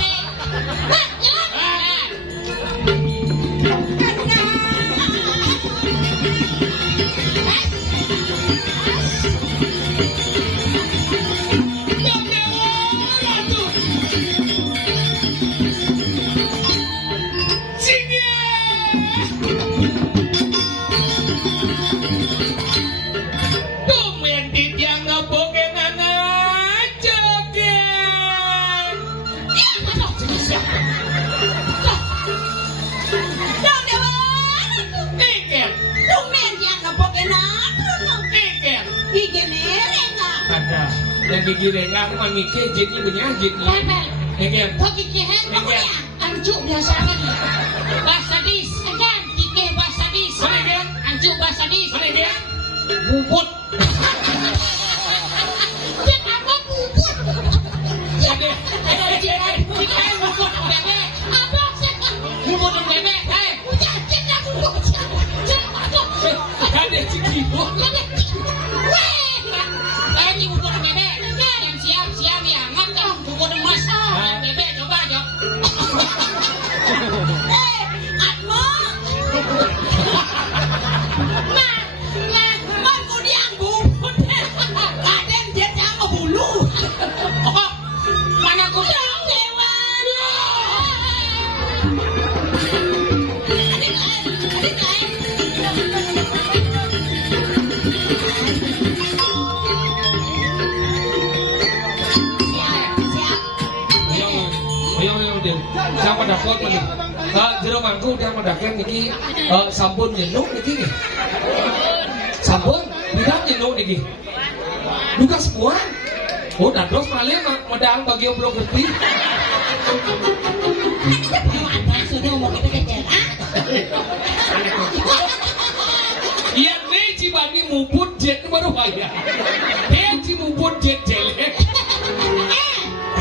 Jalan. yang gigi rengah mah mikir jitnya benyajit nih. Bebel. Enggen. Kok gigi hen pokoknya anjuk biasa lagi. Basadis, kan? Gigi basadis. Mana enggen? Anjuk basadis. Mana enggen? Bubut. Cek apa bubut? Ada. Jika bubut bebek. Apa sih? Bubut bebek. Cek aku bubut. Cek aku. Ada ciki bu. Ini bubur bebek, yang siap ya, ngantong bubur emas, bebek coba jok. Atmo, aku diang bubur, kadang dia sama bulu. Oh, mana aku dewan? Yang mendakot mana? Jero mangku yang mendakan niki sampun nyenuk niki. Sampun, bidang nyenuk niki. Duka semua. Oh, dados malih medang bagi yang belum ngerti. Sudah ngomong itu kecil. Iya nih cibani muput jet baru kaya. Ci muput jet jelek.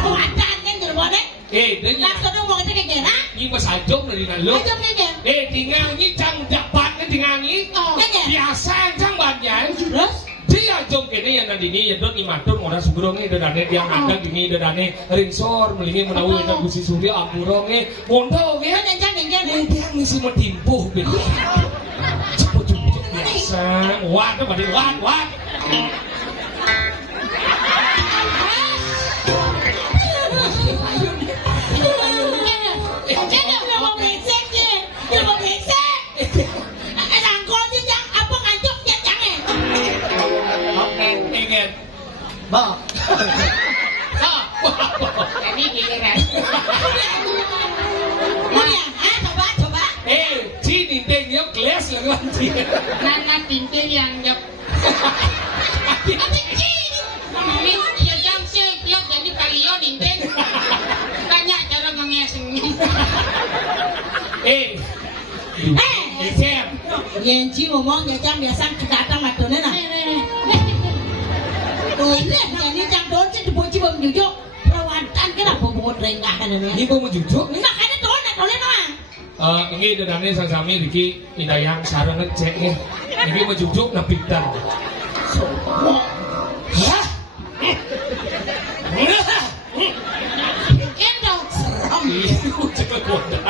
Kuatan kan gerbone. Dan Langsung ngomong itu kecil. ini mas ajom dari nalo. Ajom kecil. Tinggal ini cang dapatnya tinggal ini. Biasa cang banyak. Terus? Dia ajom kene yang nanti ini yang dot imatur orang sugrongnya dadane tiang naga gini dadane ringsor melingi menawu yang gusi surya ampurongnya mondo ya. Tiang ngisi metimpuh gitu. Cepet biasa. Wat apa di wat. Ba. Ini giliran. Coba. Ci tinting yang kelas lah kan ci. Nana tinting yang jok. Ini ya jam sekian jadi kalio tinting. Tanya cara ngesenyum. Sem. Yenci ngomong ya jam biasa datang matone nah. Ini jadi jam doce dipuji bom jujuk. Perawatan kira bobot rengah kan ini. Ini mau jujuk nih. Makanya tolong mah. Ini dadane sami Riki Indayang sareng ngecek nih. Ini mau jujuk na pintar. Hah? Endo. Seram. Itu cekek bodoh.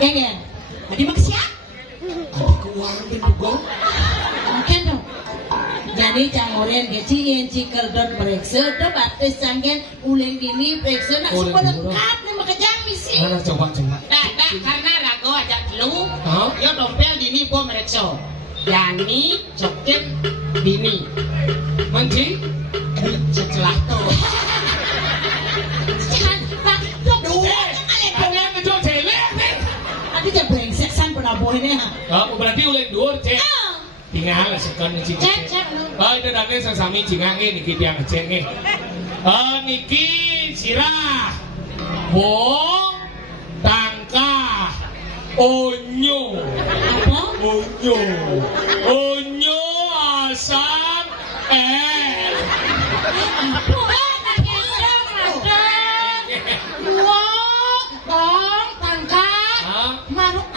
Geng. Tadi maksiat. Keuangan juga. Makan dong. Jadi cangoren geci yenci keldon periksa batis canggen uleng dini periksa nak semua lengkap nih makejang misi. Mana coba. Dah, karena rago aja dulu. Hah? Yo dompel dini gua merekso. Yani joket dini. Manci? Setelah tuh. Tadi dia brengsek san pernah boleh nih. Berarti uleng dhuwur, Cek. Tinggal sekon niki. Cek. Itu dadane sami cingange niki tiang ngecek nggih. Niki sirah. Bong tangkah onyo. Apa? Onyo asam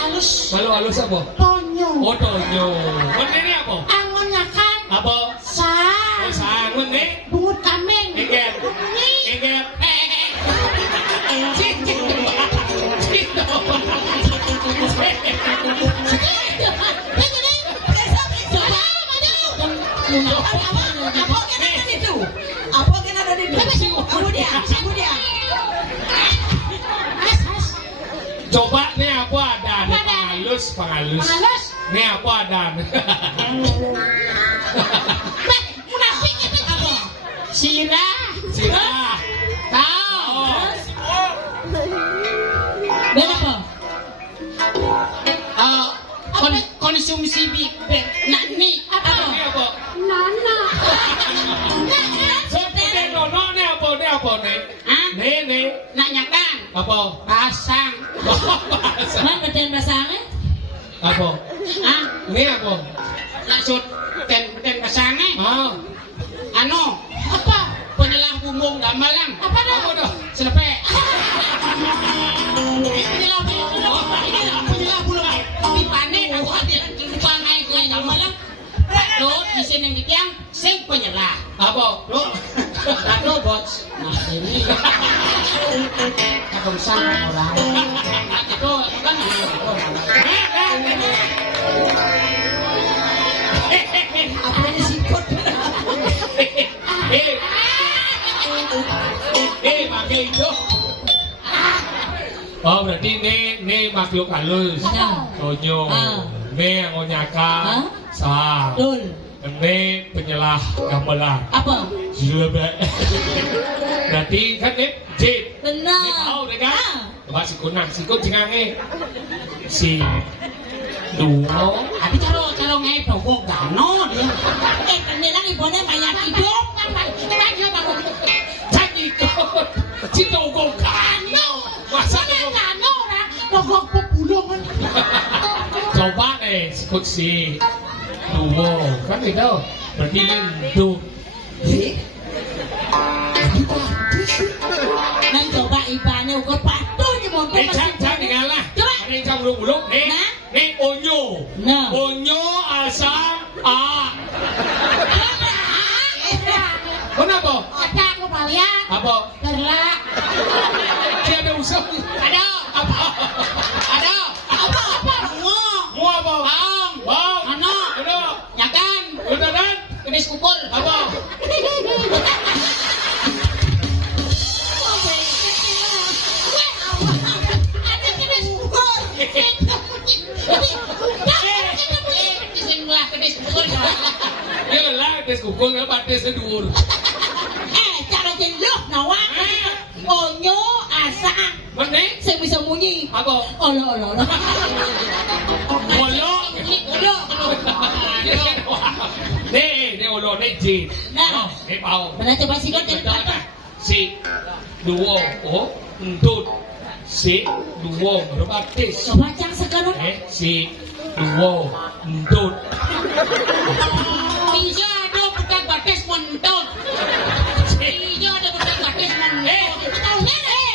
Halus. Malu halus apa? Tonyo. Oh tonyo. Ini apa? Angonnya kan. Apa? Sang. Sangun nih. Bungut kambing. Engger. Apa kan ada di situ? Kamu dia. Coba nih apa ada? Pengalus. Nih apa ada? Munafik itu apa? Sirah. Tahu. Berapa? bibi nani Ini apa? nana Seperti nono ini apa? Ini apa nih? Hah? Nih. nanyakan Apa? pasang Bahasa. Man beden pasangnya? Apa? ah Ini apa? maksud ten pasangnya Ah. anu apa penyelah bumbung gamalang Apa dah? selepek penyelah bumbung dipanen aku hati tukang naik ke gamalang Dot, di sini yang ditiang sing penyelah Apa? Bro, aduh bos. Nah ini, kadang sama orang. Itu kan Apa ini sikut? Pakai itu. Oh berarti ini makhluk halus. Nah. Tonyo. Ah. Ini ngonyaka. Hah? Sah. Dul. Ini penyelah gamelan. Apa? Jelebek. Berarti kan ini jit. Ini Benar. tahu deh kan? Ah. Coba si kunang, si kun jengange. Si Duo. tapi caro ngai dogo gano dia. Kanilang ibonnya banyak hidup. Jangan ikut. Si Dogo Kano. Masa Dogo Dogo pepulungan. Coba nih sebut si Duo. Kan itu berarti ini Du. Nang coba ibane ukur patuh aja mau Jangan ngalah. Coba. Ini yang uluk-uluk. Nah. Nih onyo. Nah. Onyo asam A. Kenapa? Otak lu palian. Apa? Gerlak. Dia ada usaha. Ada. Apa? Ada. Apa? Mau apa? Bang. Ano? Udah. Nyakan. Udah dan? Kedis kupul. Apa? Ada kedis kupul. Kedis kupul. Dia lah des kukul apa des sedur. cara jenduh nawak. Onyo asang. Mana? Saya bisa munyi. Apa? Olo. Olo. Nih olo nih jin. Nah. Nih pau. Mana coba sikut jadi Betul apa? kan? Si Duo. Oh, entut. Si Duo berbatis. Coba cang sekarang. Si Duo entut. Bisa ada bukan batis mentut. Iya ada bukan batis mentut.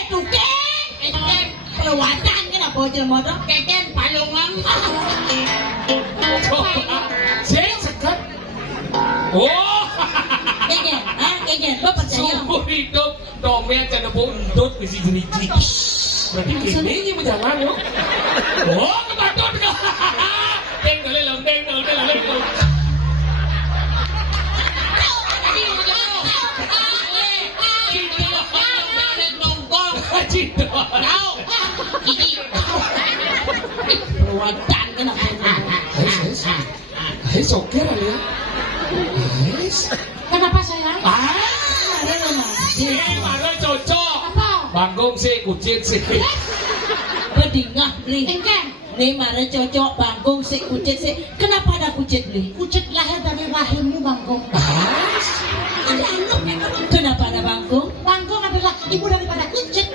Tukeng. Perwatan kan apa aja motor? Keken palungan. Coba. Si sekat. Oh. Kegen, lo percaya? Sumber hidup domen jangan entut di sini. Berarti gini berjalan yuk. Oh, kebatut. Deng lelong. Cinta. Perwatan kan apa? Guys, oke lah ya. Guys. Kenapa sayang? Ada nama. Mana cocok. Apa? Banggong sih, kucing sih. Bedingah nih. Engken. Nih mana cocok bangkung si kucing si. Kenapa ada kucing nih? Kucing lahir dari rahimmu Bangkong. Kenapa ada bangkung? Bangkong adalah ibu daripada kucing.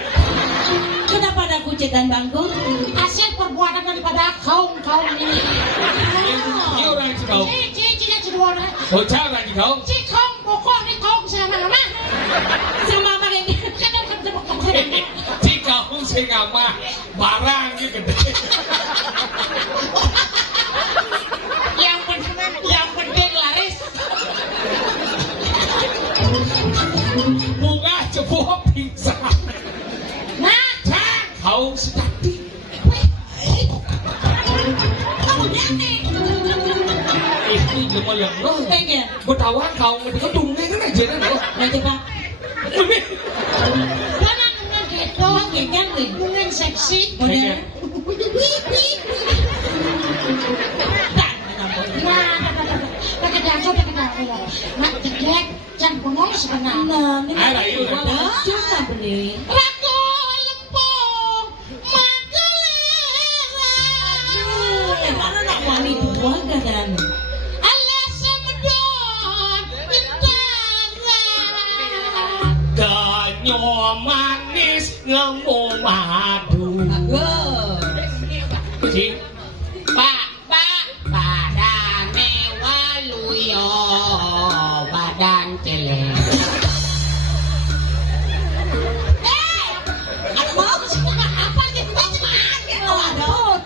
Kenapa ada kucing dan bangkung? Hasil perbuatan daripada kaum ini. Ini orang itu kau. Cici kedua orang. Oh, cara lagi kau. Cikong pokok ni kaum sama mama. Sama apa yang Kadang Jika pun saya ngama barang gitu gede. yang penting laris. Bunga cepuh pingsan. Nah, Kau sedati. kamu nyanyi. Ini cuma yang lo. pengen? Bertawan kau nggak kedungnya kan aja kan lo. Nanti pak. Mana nunggu gitu? Pengen nih. Nunggu seksi. Model. Pakai daso. Nak jelek, jangan bengong sebenarnya. Nah, ini Ada yuk. cuma beli. Ratu lempung, magelera. Mana nak wangi dua gak ada manis ngemu madu. Cing. Pak, badane waluyo, badan celeng. Apa gitu? Waduh,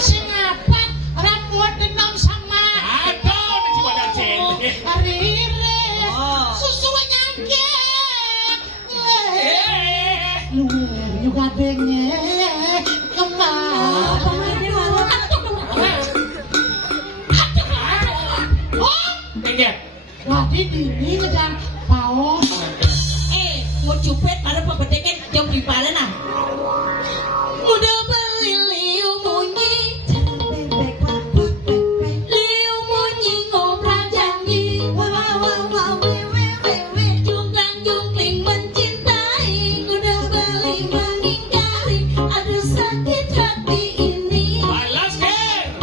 singapa rambut enam sama. Aduh, ini cuma badan celeng. Arire, susu nyangkek. Lu juga dengek kemana? Dengek. Wadi dini ngejar paus. Mau cupet pada pembedeken jam di mana? Udah beli liu munyi, liu munyi ngobrol janji, jungkang jungkling mencintai, udah beli mengingkari, aduh sakit hati ini. Balas ger.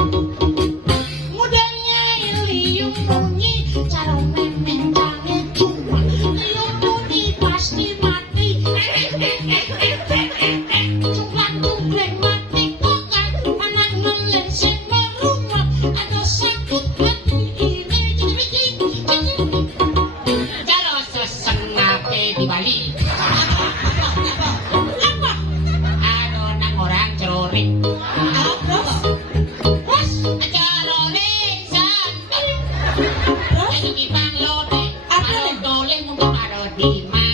Mudanya liung bunyi, cara memeng jangan cuma. Liung bunyi pasti mati. Cungkang cungkleng mati kokan, anak melenceng merumah. Ada sakit hati ini. Kalau sesengape di Bali. Apa? Ada nang orang ceroring. Terus ceroring sampai. Ini gimana lo deh? Ada doleng untuk ada di mana?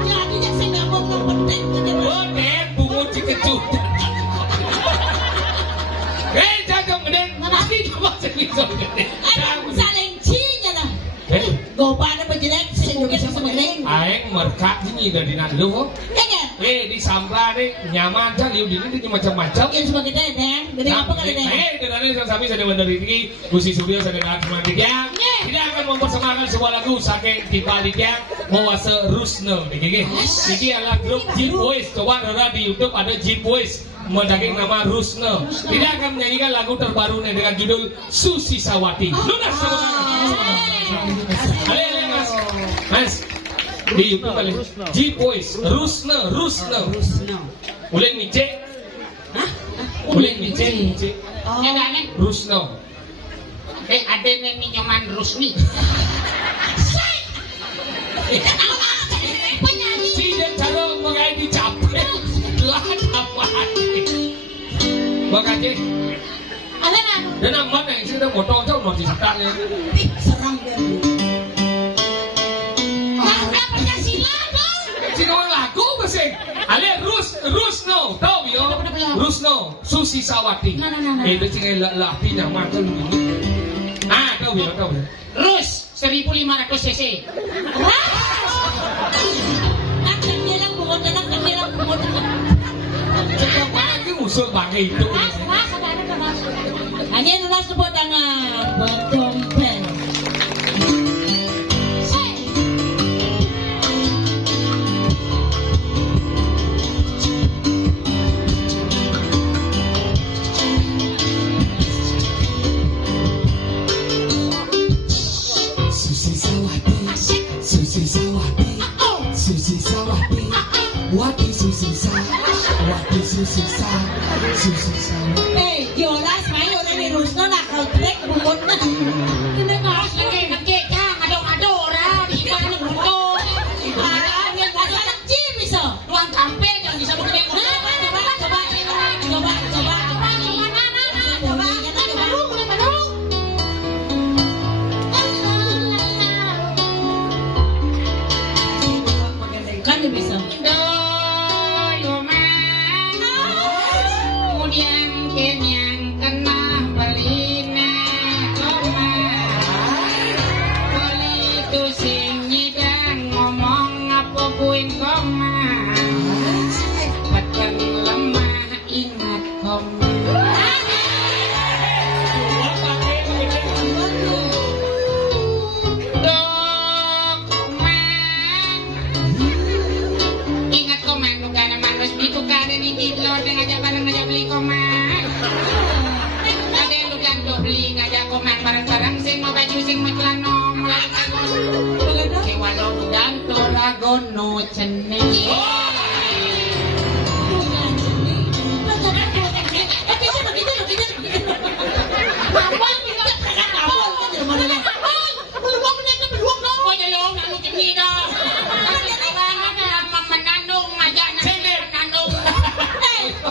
Jadi yang saya nggak mau ngebetek gitu. Boden bungut cikecutan. Jagung geden. Lagi coba segitu geden. Aduh, saling cinya lah. Gopana penjelek, saya juga bisa sebenarnya. Aeng merkat ini dari nandu. Ya nggak? Di Sambra nih nyaman kan liu dini ini macam-macam. Yang sebagai dedeng, gede apa kan dedeng? Dari kami saya benar ini Gusti Suryo saya dengar semantiknya. Kita akan mempersembahkan sebuah lagu saking Tipaliknya Mawase Rusno. Ini adalah grup Jeep Boys. Coba nonton di YouTube ada Jeep Boys mendaging nama Rusno. Kita akan menyanyikan lagu terbarunya dengan judul Susi Sawati. Lunas sama Mas. Di YouTube kali Jeep Boys Rusno. Boleh micek? Boleh micek? Ya kan? Rusno. Ada yang minyaman Rusmi. Penyanyi. Tidak cara mengai dicapek. Lah apa? Makanya Ada nang. dan amat yang sudah motong jauh nanti setarnya. Seram kan? Ada Pancasila dong. Sino lagu masih? Ale Rusno, tahu yo? Rusno, Susi Sawati. Nah. Itu cingin laki nyaman kan begini. Tahu yo. Rus 1500 cc. Kamilang bungot. Coba lagi usul bangga itu. Hanya nulas tepuk tangan buat Dompet. Yolas main orang di Rusno nak kau trek bungut na. Kena ngas ni nakik kang ado ora di mana bungut. Ada yang ada cip bisa. Ruang kampanye jangan bisa begini. Coba. Kan dia bisa. Kemudian kenyang kena belina koma. Beli tu sing nyidang ngomong apa buin koma. Beten lemah ingat koma. Ingat koman, bukan naman resmi ko ka rin itilor na nga parang nga beli koman. Ada yang lugan do beli nga koman barang-barang sing mo baju sing mo celano mulai kagos. Kewalo Dragono ceneng.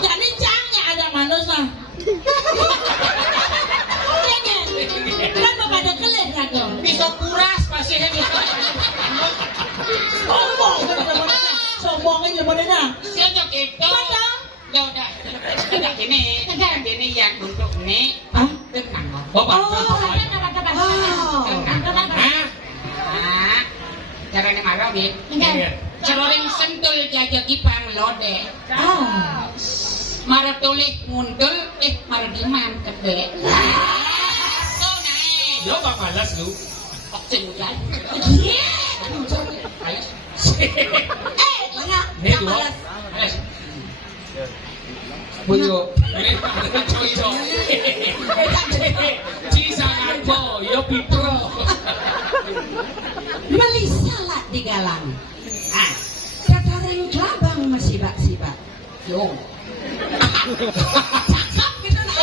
Jadi cangnya ada manusia. Kenapa pada kelet rago? Bisa kuras pasti ini. Sombong aja bener. Siapa itu? Ya udah. Udah ini yang untuk ini. Hah? Tenang. Bapak. Caranya marah bi. Ceroring sentul jajaki panglode. Marah tulis muntul, marah diman kede. So naik. Yo bang malas lu. Cengulan. Nih dua. Puyo. Ini coy so. Cisangan po, yo pitro. Melisalah di galang. Katareng kelabang masibak-sibak. Yo. Cakep gitu nah.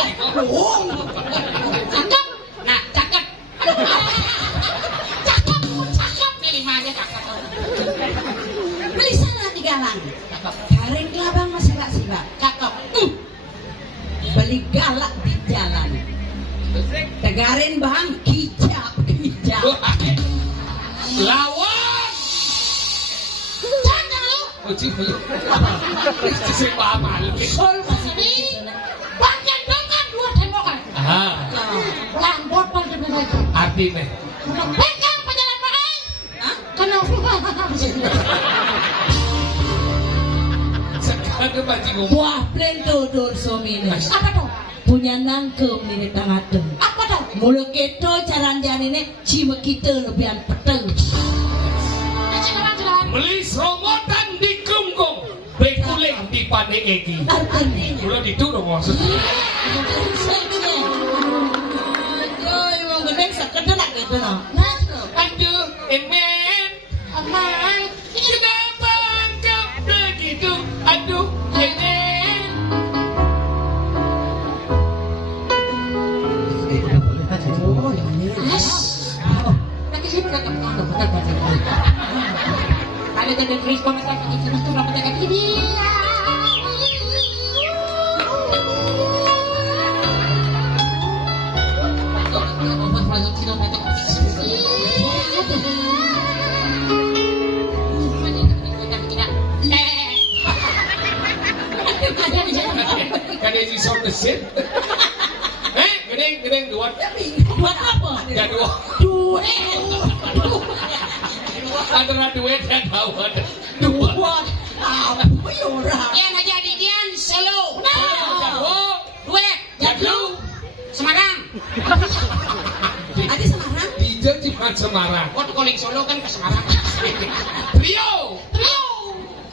Cakep. Nah, cakep. Cakep nih lima aja cakep. Melisalah di galang. Katareng kelabang masibak-sibak. Cakep. Beli galak di jalan. Tegarin bang kijap. Lawan. Jangan lu. Uci lu. Si papa lu. Sol masih Ini gitu. bagian dokan dua tembokan. Ah, Lambot pada mereka. artinya. Pegang pejalan pakai. Hah? Kenapa? Sekarang baju ngomong. Buah plentodor somine. Apa tuh? Punya nangkem di tengah tuh. Apa tuh? Mulu keto caran janine cima kita lebihan peteng. Melis romotan di Kumkum, bekuling di Pandai Egi. Artinya. Udah diturun maksudnya. Joy mau gede sekedelak gitu no. Aduh, emen, Aman. kenapa kau begitu? Aduh, emen. Nanti saya berkata ada jadi Chris komentar itu tuh berapa dekat ini. Kan dia sort the shit. Gedeng dua. Buat apa? Ya dua. Antara duit dan tahu ada dua. Buat apa ya orang? Yang aja di Dian Solo. Duet. Jadlu. Semarang. Ada Semarang? Dijo cuma Semarang. Kok calling Solo kan ke Semarang. Trio.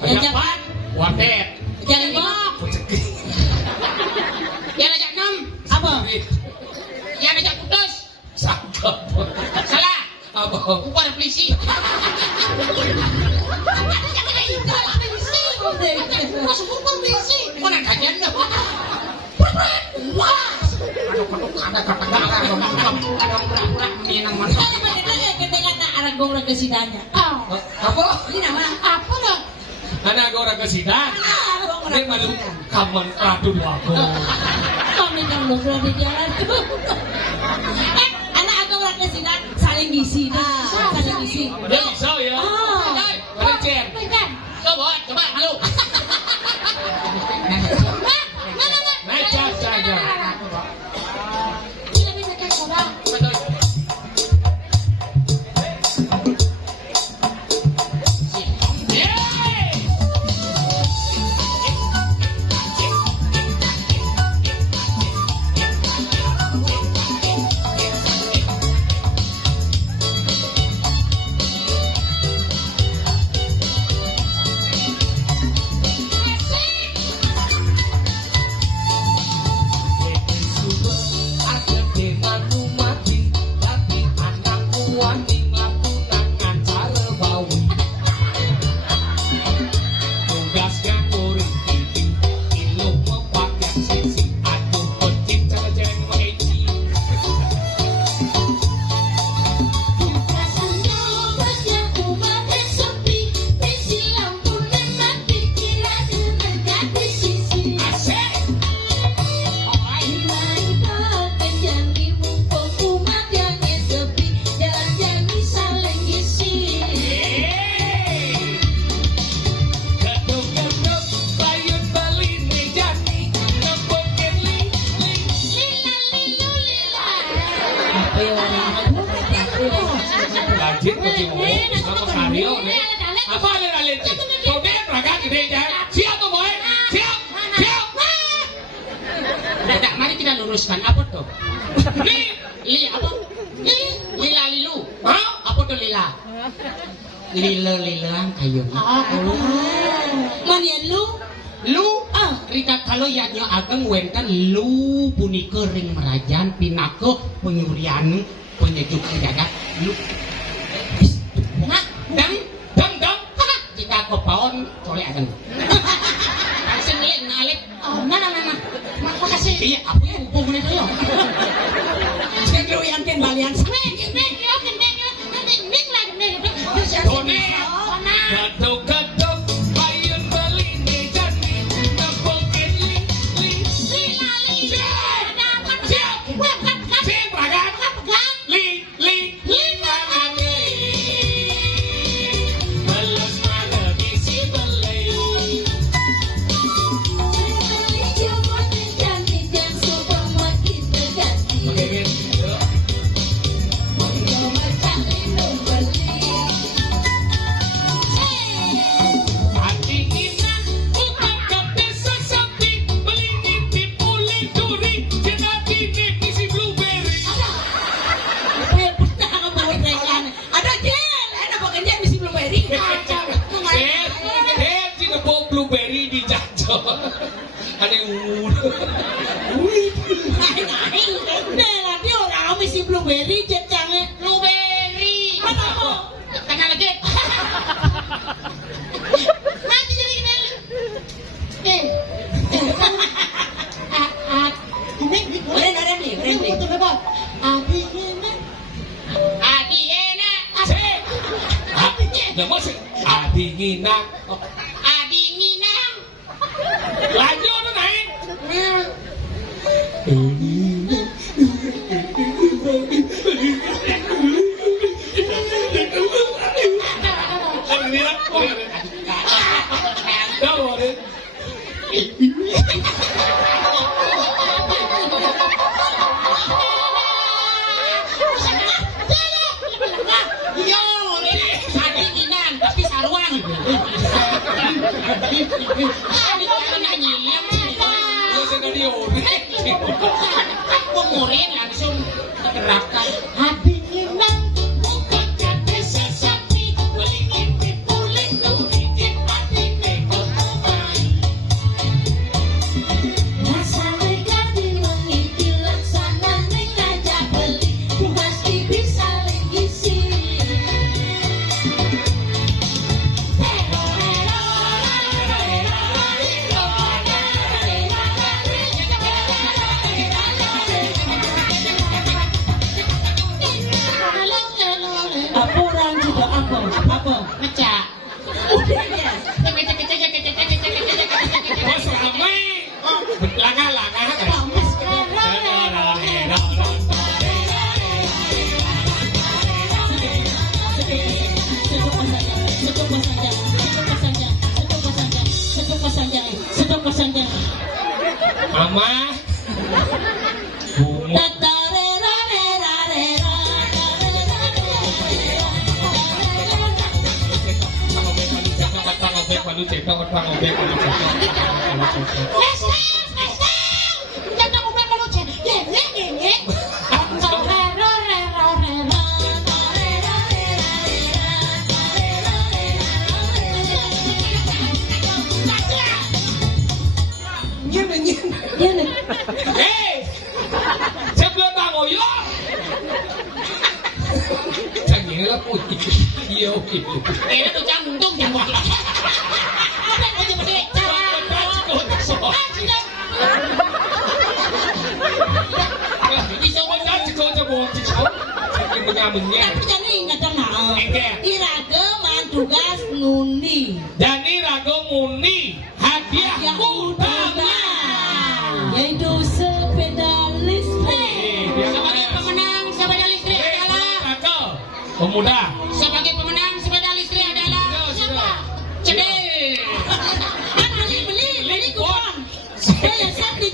Yang Ada Pan, Wadet. Jangan lima. Yang ajak 6. Apa? Yang ajak putus. Sangkep. Salah. Apa? Upar polisi. Masuk upar polisi. Mana kajian dah. Wah. Ada kata-kata ada pura-pura menyenang mana. Kita kita kata aragong regesidanya. Apa? Ini nama Apa dah? Anak orang ke sidang. aragong Ini malu regesidanya. kaman ratu aku. Kami kan belum di jalan. Anak agong regesidang saling gisi dah. Saling gisi. Dia bisa ya. Mana Jen? Coba malu. Macam saja. Tidak bisa kan coba. Betul. Ayo, Lanjut ke ngomong sama Karyo nih. Apa ada lain? Kau deh raga gede ya. Siap tuh boy. Siap. Siap. Dadak, mari kita luruskan. Apa tuh? Li apa? Lila lilu. Hah? Apa tuh lila? Lila kayu. Manian lu? Lu Rita kalau yanya ageng wenten lu punika ring merajan pinake penyurian penyejuk dadak lu. Nah, dang. Jika kepaon colek ageng. Langsung lihat nalip. Nah. Makasih. Iya, apa yang hubungan itu ya? Saya yang kembalian. Tone. Gaduh. Ayun beli nih jadi nempel li. Siap raga. Li. Balas mana isi belai. Oke. Blueberry di jajan. Ada yang Si blueberry jecangnya Blueberry. apa? Tengah lagi. Mati jadi gini. Berhenti. Adi enak. Nggak mau sih. Adi nginang. Adi nginang. Lanjut tuh naik. Adi nginang tapi sarwang. Adi nyanyi yang pemurin langsung tergerakkan. Hati nginang bukan kata sesapi, belingin dipulik tulijin hati nekot obai. Rasa mereka dimengiti laksana mengajak beli tugas bisa lengisi. Apuran juga apa? Ngecak. Bos ramai. Langa-langa kan. Mama. Bunga. Hei, sebelum bangoyong. Canggih lah pun. Iya oke. Ini tuh jantung jantung. Apa yang aja berdek? tugas ngundi. Dan Rago Muni hadiah utama yaitu sepeda listrik. Sebagai pemenang sepeda listrik adalah pemuda. Sebagai pemenang sepeda listrik adalah siapa? Cedek. Beli kupon. Saya sakti